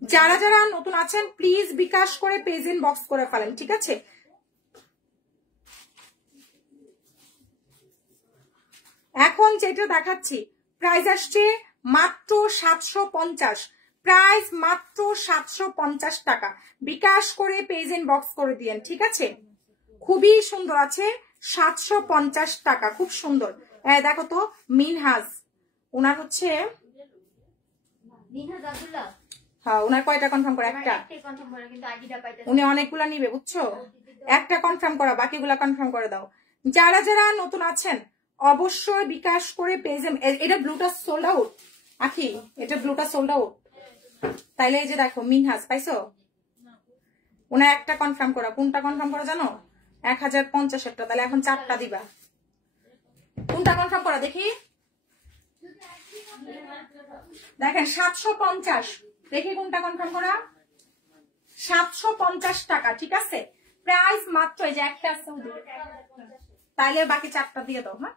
যারা যারা নতুন আছেন প্লিজ বিকাশ করে পেজ ইনবক্স করে ফেলেন। ঠিক আছে এখন যেটা দেখাচ্ছি প্রাইস আসছে মাত্র 750, প্রাইস মাত্র 750 টাকা। বিকাশ করে পেজ ইনবক্স করে দিয়েন। ঠিক আছে খুবই সুন্দর আছে 750 টাকা, খুব সুন্দর। দেখো তো মিনহাজ, ওনার হচ্ছে হ্যাঁ ওনার কয়টা কনফার্ম করা? একটা। উনি অনেকগুলা নিবে বুঝছো, একটা কনফার্ম করা, বাকিগুলা কনফার্ম করে দাও। যারা যারা নতুন আছেন অবশ্যই বিকাশ করে পেজ। এটা ব্লুটা সোল্ড আউট আখি, এটা ব্লুটা সোল্ড আউট। তাইলে এই যে দেখো মিনহাজ পাইছো, ওনার একটা কনফার্ম করা। কোনটা কনফার্ম করা জানো? 1050 একটা। তাহলে এখন 4টা দিবা। কোনটা কনফার্ম করা দেখি? দেখেন 750, দেখি কোনটা কনফার্ম করা। 750 টাকা। ঠিক আছে প্রাইস মাত্র এই যে একটা আছে, তাইলে বাকি 4টা দিয়ে দাও। হ্যাঁ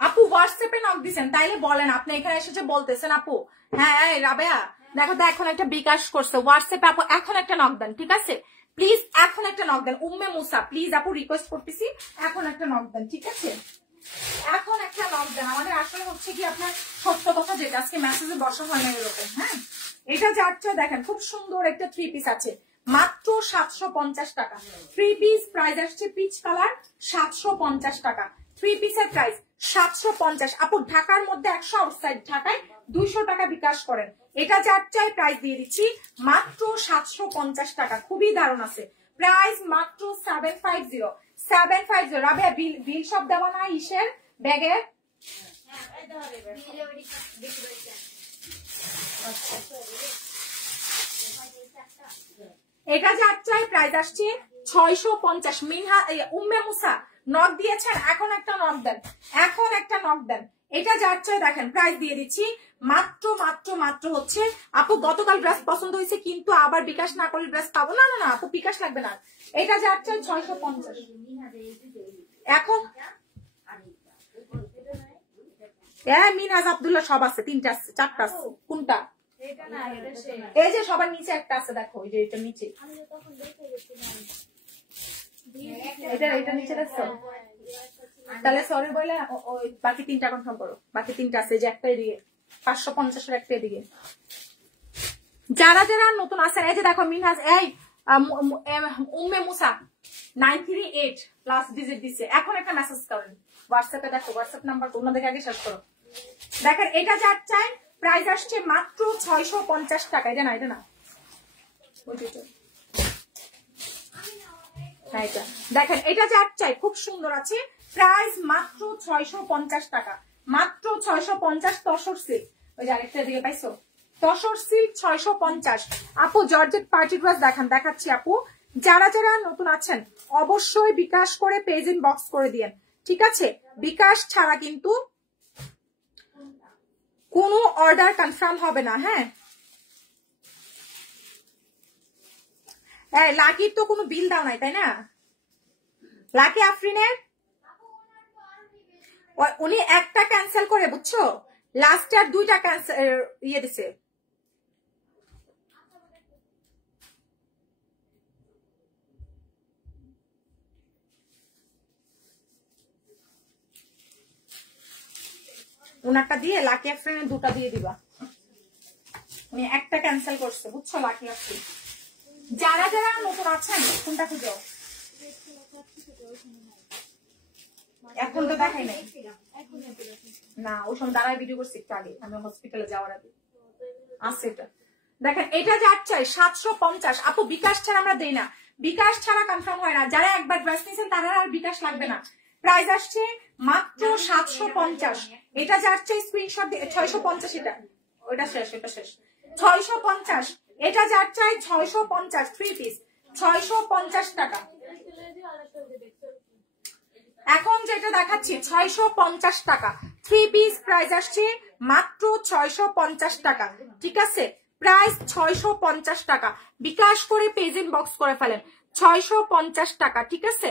আপু হোয়াটসঅ্যাপে নক দিছেন, তাইলে বলেন। আপনি এখানে এসে বলতেছেন আপু হ্যাঁ রাবেয়া দেখো তো এখন একটা বিকাশ করছে হোয়াটসঅ্যাপে, আপু এখন একটা নক দেন। ঠিক আছে প্লিজ এখন একটা নক দেন। উম্মে মুসা প্লিজ আপু রিকোয়েস্ট করতেছি এখন একটা নক দেন। ঠিক আছে এখন একটা নক দেন। আমাদের আসলে হচ্ছে কি আপনার সত্য কথা যেটা আজকে মেসেজে বসা হয় না এরকম। হ্যাঁ এটা যাচ্ছে দেখেন খুব সুন্দর একটা 3 পিস আছে মাত্র 750 টাকা। 3 পিস প্রাইস আসছে পিচ কালার 750 টাকা। 3 পিসের প্রাইস 750। আপু ঢাকার মধ্যে 100, আউটসাইড ঢাকায় 200 টাকা বিকাশ করেন। এটা যার চাই প্রাইস দিয়ে দিচ্ছি মাত্র 750 টাকা। খুবই দারুণ আছে, প্রাইস মাত্র 750। রাবেয়া বিল সব দেওয়া না ইসের ব্যাগের। এটা যার চাই প্রাইস আসছে 650। মিনহা উম্মে মুসা নক দিয়েছেন, এখন একটা নক দেন, এখন একটা নক দেন। এটা যার চাই দেখেন প্রাইস দিয়ে দিচ্ছি মাত্র মাত্র মাত্র হচ্ছে। আপু গতকাল ড্রেস পছন্দ হয়েছে কিন্তু আবার বিকাশ না করলে ড্রেস পাবো না। না না আপু বিকাশ লাগবে না। এটা যার চাই 650। এখন মিনাজ আব্দুল্লাহ সব আছে, 3টা আছে 4টা আছে। কোনটা? এই যে সবার নিচে একটা আছে, দেখো এই যে এটা নিচে, এটা নিচে দেখছো? তাহলে সরি বলে ওই বাকি 3টা কনফার্ম করো। বাকি 3টা আছে, যে একটা এদিকে 550 এর একটা এদিকে। যারা যারা নতুন আছেন এই যে দেখো মিনহাজ, এই উম্মে মুসা 938 লাস্ট ডিজিট দিচ্ছে। এখন একটা মেসেজ করেন হোয়াটসঅ্যাপে, দেখো হোয়াটসঅ্যাপ নাম্বার তোমাদেরকে আগে শেষ করো। দেখেন এটা যার চাই প্রাইস আসছে মাত্র 650 টাকা। এটা না, এটা না, দেখেন এটা যার চাই খুব সুন্দর আছে, প্রাইস মাত্র 650 টাকা। মাত্র 650। তসর সিল্ক, ওই যে আরেকটা দিকে পাইছো, তসর সিল্ক 650। আপু জর্জেট পার্টি ড্রেস দেখান, দেখাচ্ছি আপু। যারা যারা নতুন আছেন অবশ্যই বিকাশ করে পেজ ইনবক্স করে দিয়েন, ঠিক আছে? বিকাশ ছাড়া কিন্তু কোনো অর্ডার কনফার্ম হবে না। হ্যাঁ লাকির তো কোনো বিল দাও নাই তাই না? লাকি আফরিনের উনি একটা ক্যান্সেল করে, বুঝছো, লাস্টের 2টা ক্যান্সেল ইয়ে দিছে। উনারটা দিয়ে লাকি আফরিনের 2টা দিয়ে দিবা। উনি একটা ক্যান্সেল করছে, বুঝছো, লাকি আফরিন। যারা যারা নতুন আছেন কোনটা খুঁজো, এখন তো দেখাই নাই না, ওই সময় দাঁড়ায় ভিডিও করছি একটু আগে, আমি হসপিটালে যাওয়ার আগে আছে এটা। দেখেন এটা যার চাই 750। আপু বিকাশ ছাড়া আমরা দেই না, বিকাশ ছাড়া কনফার্ম হয় না। যারা একবার ড্রেস নিয়েছেন তারা আর বিকাশ লাগবে না। প্রাইস আসছে মাত্র 750। এটা যার চাই স্ক্রিনশট 650। এটা ওইটা শেষ, এটা শেষ 650। এটা যার চাই 650 3 পিস 650 টাকা। এখন যেটা দেখাচ্ছি 650 টাকা 3 পিস, প্রাইস আসছে মাত্র 650 টাকা, ঠিক আছে? প্রাইস 650 টাকা। বিকাশ করে পেজ ইনবক্স করে ফেলেন, 650 টাকা, ঠিক আছে?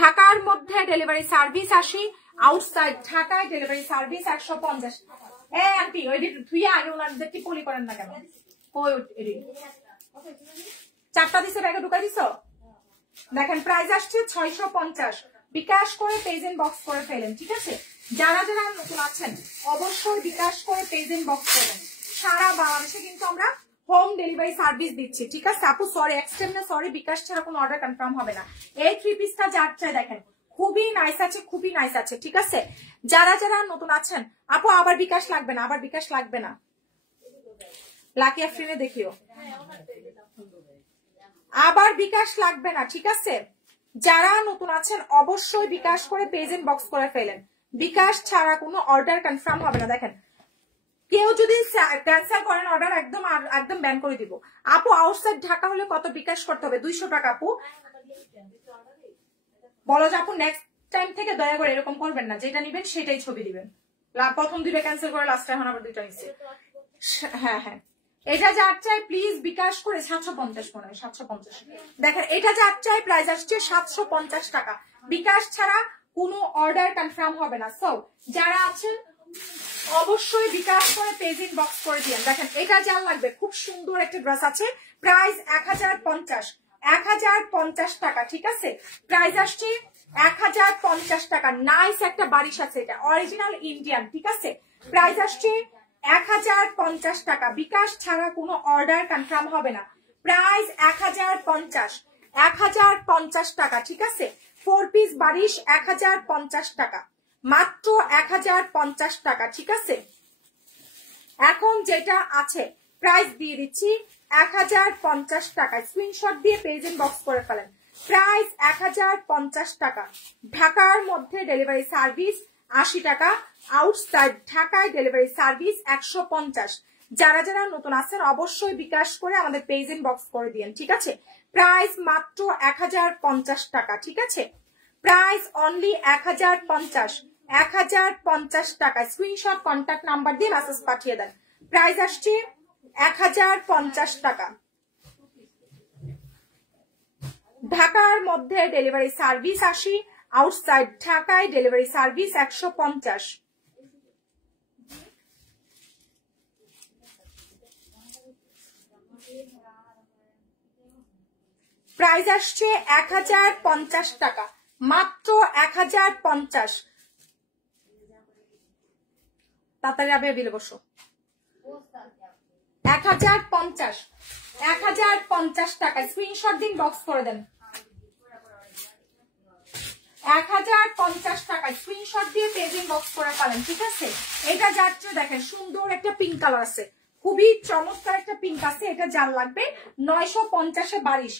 ঢাকার মধ্যে ডেলিভারি সার্ভিস 80, আউটসাইড ঢাকায় ডেলিভারি সার্ভিস 150। আন্টি ওই ধুয়ে আগে ওনাদের কি পলি করেন না কেন? ওই 4টা দিছে, ব্যাগে ঢুকাই দিছো। দেখেন প্রাইস আসছে 650। বিকাশ করে পেজ ইনবক্স করে ফেলেন, ঠিক আছে? যারা যারা নতুন আছেন অবশ্যই বিকাশ করে পেজ ইনবক্স করেন। সারা বাংলাদেশে কিন্তু আমরা হোম ডেলিভারি সার্ভিস দিচ্ছি, ঠিক আছে? আপু সরি এক্সটেন্ডে সরি, বিকাশ ছাড়া কোনো অর্ডার কনফার্ম হবে না। এই 3 পিসটা যার চাই দেখেন খুবই নাইস আছে, খুবই নাইস আছে, ঠিক আছে? যারা যারা নতুন আছেন আপু আবার বিকাশ লাগবে না, আবার বিকাশ লাগবে না। লাকি আফরিনে দেখিও, আবার বিকাশ লাগবে না, ঠিক আছে? যারা নতুন আছেন অবশ্যই বিকাশ করে পেজ ইনবক্স করে ফেলেন, বিকাশ ছাড়া কোনো অর্ডার কনফার্ম হবে না। দেখেন কেউ যদি ক্যান্সেল করেন অর্ডার একদম একদম ব্যান করে দিব। আপু আউটসাইড ঢাকা হলে কত বিকাশ করতে হবে? 200 টাকা। আপু বলো যে আপু নেক্সট টাইম থেকে দয়া করে এরকম করবেন না, যেটা নিবেন সেটাই ছবি দিবেন। প্রথম 2টা ক্যান্সেল করে লাস্টে এখন আবার 2টা নিচ্ছে। হ্যাঁ হ্যাঁ এটা যার চাই প্লিজ বিকাশ করে 750 মনে হয় 750। দেখেন এটা যার চাই প্রাইস আসছে 750 টাকা। বিকাশ ছাড়া কোনো অর্ডার কনফার্ম হবে না। সো যারা আছেন অবশ্যই বিকাশ করে পেজ ইনবক্স করে দিন। দেখেন এটা যার লাগবে খুব সুন্দর একটা ড্রেস আছে, প্রাইস 1050 টাকা, ঠিক আছে? প্রাইস আসছে 1050 টাকা। নাইস একটা বারিশ আছে, এটা অরিজিনাল ইন্ডিয়ান, ঠিক আছে? প্রাইস আসছে 1050 টাকা। বিকাশ ছাড়া কোনো অর্ডার কনফার্ম হবে না। প্রাইস 1050 টাকা, ঠিক আছে? 4 পিস বারিশ 1050 টাকা। মাত্র 1050 টাকা, ঠিক আছে। এখন যেটা আছে প্রাইস দিয়ে দিচ্ছি 1050 টাকা, স্ক্রিনশট দিয়ে পেজ ইনবক্স করে ফেলেন। প্রাইস 1050 টাকা। ঢাকার মধ্যে ডেলিভারি সার্ভিস 80 টাকা, আউটসাইড ঢাকায় ডেলিভারি সার্ভিস 150। যারা যারা নতুন আছেন অবশ্যই বিকাশ করে আমাদের পেজ ইনবক্স করে দিন, ঠিক আছে। প্রাইস মাত্র 1050 টাকা, ঠিক আছে। প্রাইস অনলি 1050, 1050 টাকা। স্ক্রিনশট কন্ট্যাক্ট নাম্বার দিয়ে মেসেজ পাঠিয়ে দেন। প্রাইস আসছে 1050 টাকা। ঢাকার মধ্যে ডেলিভারি সার্ভিস 80, আউটসাইড ঢাকায় ডেলিভারি সার্ভিস 150। প্রাইস আসছে 1050 টাকা, মাত্র 1050। তাড়াতাড়ি আবে বিলে বসো। 1050, 1050 টাকা। স্ক্রিনশট দিন, বক্স করে দেন। 1050 টাকা স্ক্রিনশট দিয়ে পেজিং বক্স করে ফেলেন, ঠিক আছে। এটা যাচ্ছে দেখেন সুন্দর একটা পিঙ্ক কালার আছে, খুবই চমৎকার একটা পিঙ্ক আছে। এটা যার লাগবে 950 এ 22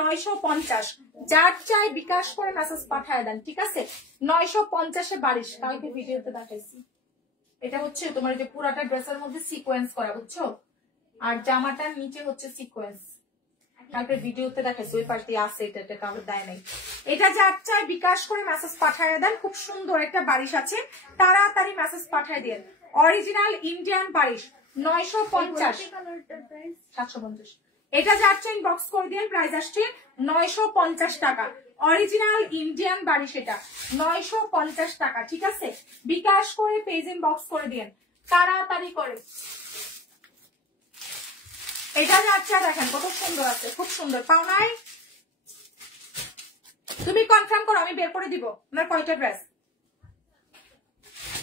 950। যার চাই বিকাশ করে মেসেজ পাঠায় দেন, ঠিক আছে। 950 এ 22। কালকে ভিডিওতে দেখাইছি। এটা হচ্ছে তোমার যে পুরাটা ড্রেসের মধ্যে সিকোয়েন্স করা, বুঝছো, আর জামাটার নিচে হচ্ছে সিকোয়েন্স। কালকে ভিডিওতে দেখাইছি, ওই পাশ দিয়ে আছে, এটা কাউকে দেয় নাই। এটা যার চাই বিকাশ করে মেসেজ পাঠিয়ে দেন। খুব সুন্দর একটা বারিশ আছে, তাড়াতাড়ি মেসেজ পাঠিয়ে দেন। Original Indian বারিশ 950, 750। এটা যার চাই ইনবক্স করে দিন। প্রাইস আসছে 950 টাকা। অরিজিনাল ইন্ডিয়ান বারিশ এটা 950 টাকা, ঠিক আছে। বিকাশ করে পেজ ইনবক্স করে দিন তাড়াতাড়ি করে। এটা যাচ্ছে দেখেন কত সুন্দর আছে, খুব সুন্দর। পাও নাই? তুমি কনফার্ম করো, আমি বের করে দিব আপনার কয়টা ড্রেস।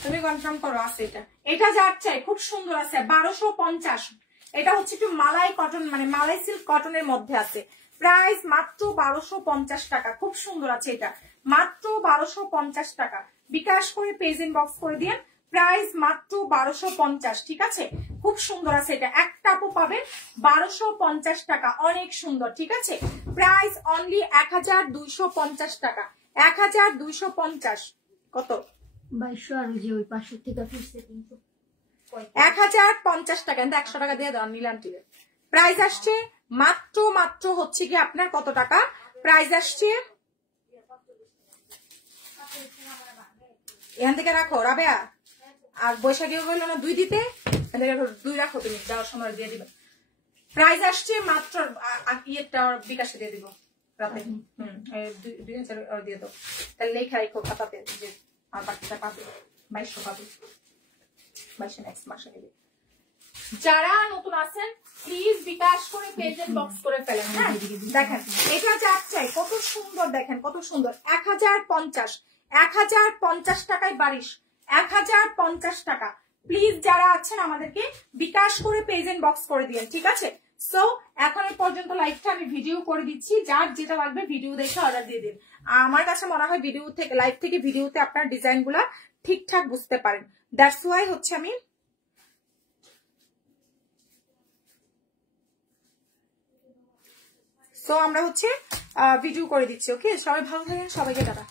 তুমি কনফার্ম করো আছে এটা। এটা যাচ্ছে খুব সুন্দর আছে 1250। এটা হচ্ছে একটু মালাই কটন, মানে মালাই সিল্ক কটনের মধ্যে আছে। প্রাইস মাত্র 1250 টাকা। খুব সুন্দর আছে এটা, মাত্র 1250 টাকা। বিকাশ করে পেজ ইনবক্স করে দিন। প্রাইস মাত্র 1250, ঠিক আছে। খুব সুন্দর আছে এটা, একটা আপু পাবেন 1250 টাকা, অনেক সুন্দর, ঠিক আছে। প্রাইস অনলি 1250 টাকা, 1250। কত? 2200 আর যে ওই 500 থেকে ফিরছে 300। 1050 টাকা। কিন্তু 100 টাকা দিয়ে দেওয়া নীলান্টির। প্রাইস আসছে মাত্র হচ্ছে কি আপনার কত টাকা? প্রাইস আসছে, এখান থেকে রাখো রাবেয়া, আর বৈশাখীও বললো না 2 দিতে, 2 রাখো, তুমি যাওয়ার সময় দিয়ে দিবে। প্রাইস আসছে মাত্র ইয়েটা বিকাশে দিয়ে দিব রাতে। 2000 দিয়ে দাও, তাহলে লেখা রাখো খাতাতে যে আর বাকিটা পাবে 2200 পাবে। 2200 নেক্সট মাসে নেবে। যারা নতুন আছেন প্লিজ বিকাশ করে পেজ বক্স করে ফেলেন। হ্যাঁ দেখেন এটা যাচ্ছে কত সুন্দর, দেখেন কত সুন্দর। 1050, 1050 টাকায় বারিশ, 1050 টাকা। প্লিজ যারা আছেন আমাদেরকে বিকাশ করে পেজ বক্স করে দিন, ঠিক আছে। সো এখন পর্যন্ত লাইভটা আমি ভিডিও করে দিচ্ছি, যার যেটা লাগবে ভিডিও দেখে অর্ডার দিয়ে দিন। আমার কাছে মনে হয় ভিডিও থেকে, লাইভ থেকে ভিডিওতে আপনার ডিজাইন গুলা ঠিকঠাক বুঝতে পারেন। দ্যাটস ওয়াই হচ্ছে আমি আমরা হচ্ছে ভিডিও করে দিচ্ছি। ওকে, সবাই ভালো থাকেন, সবাইকে টাটা।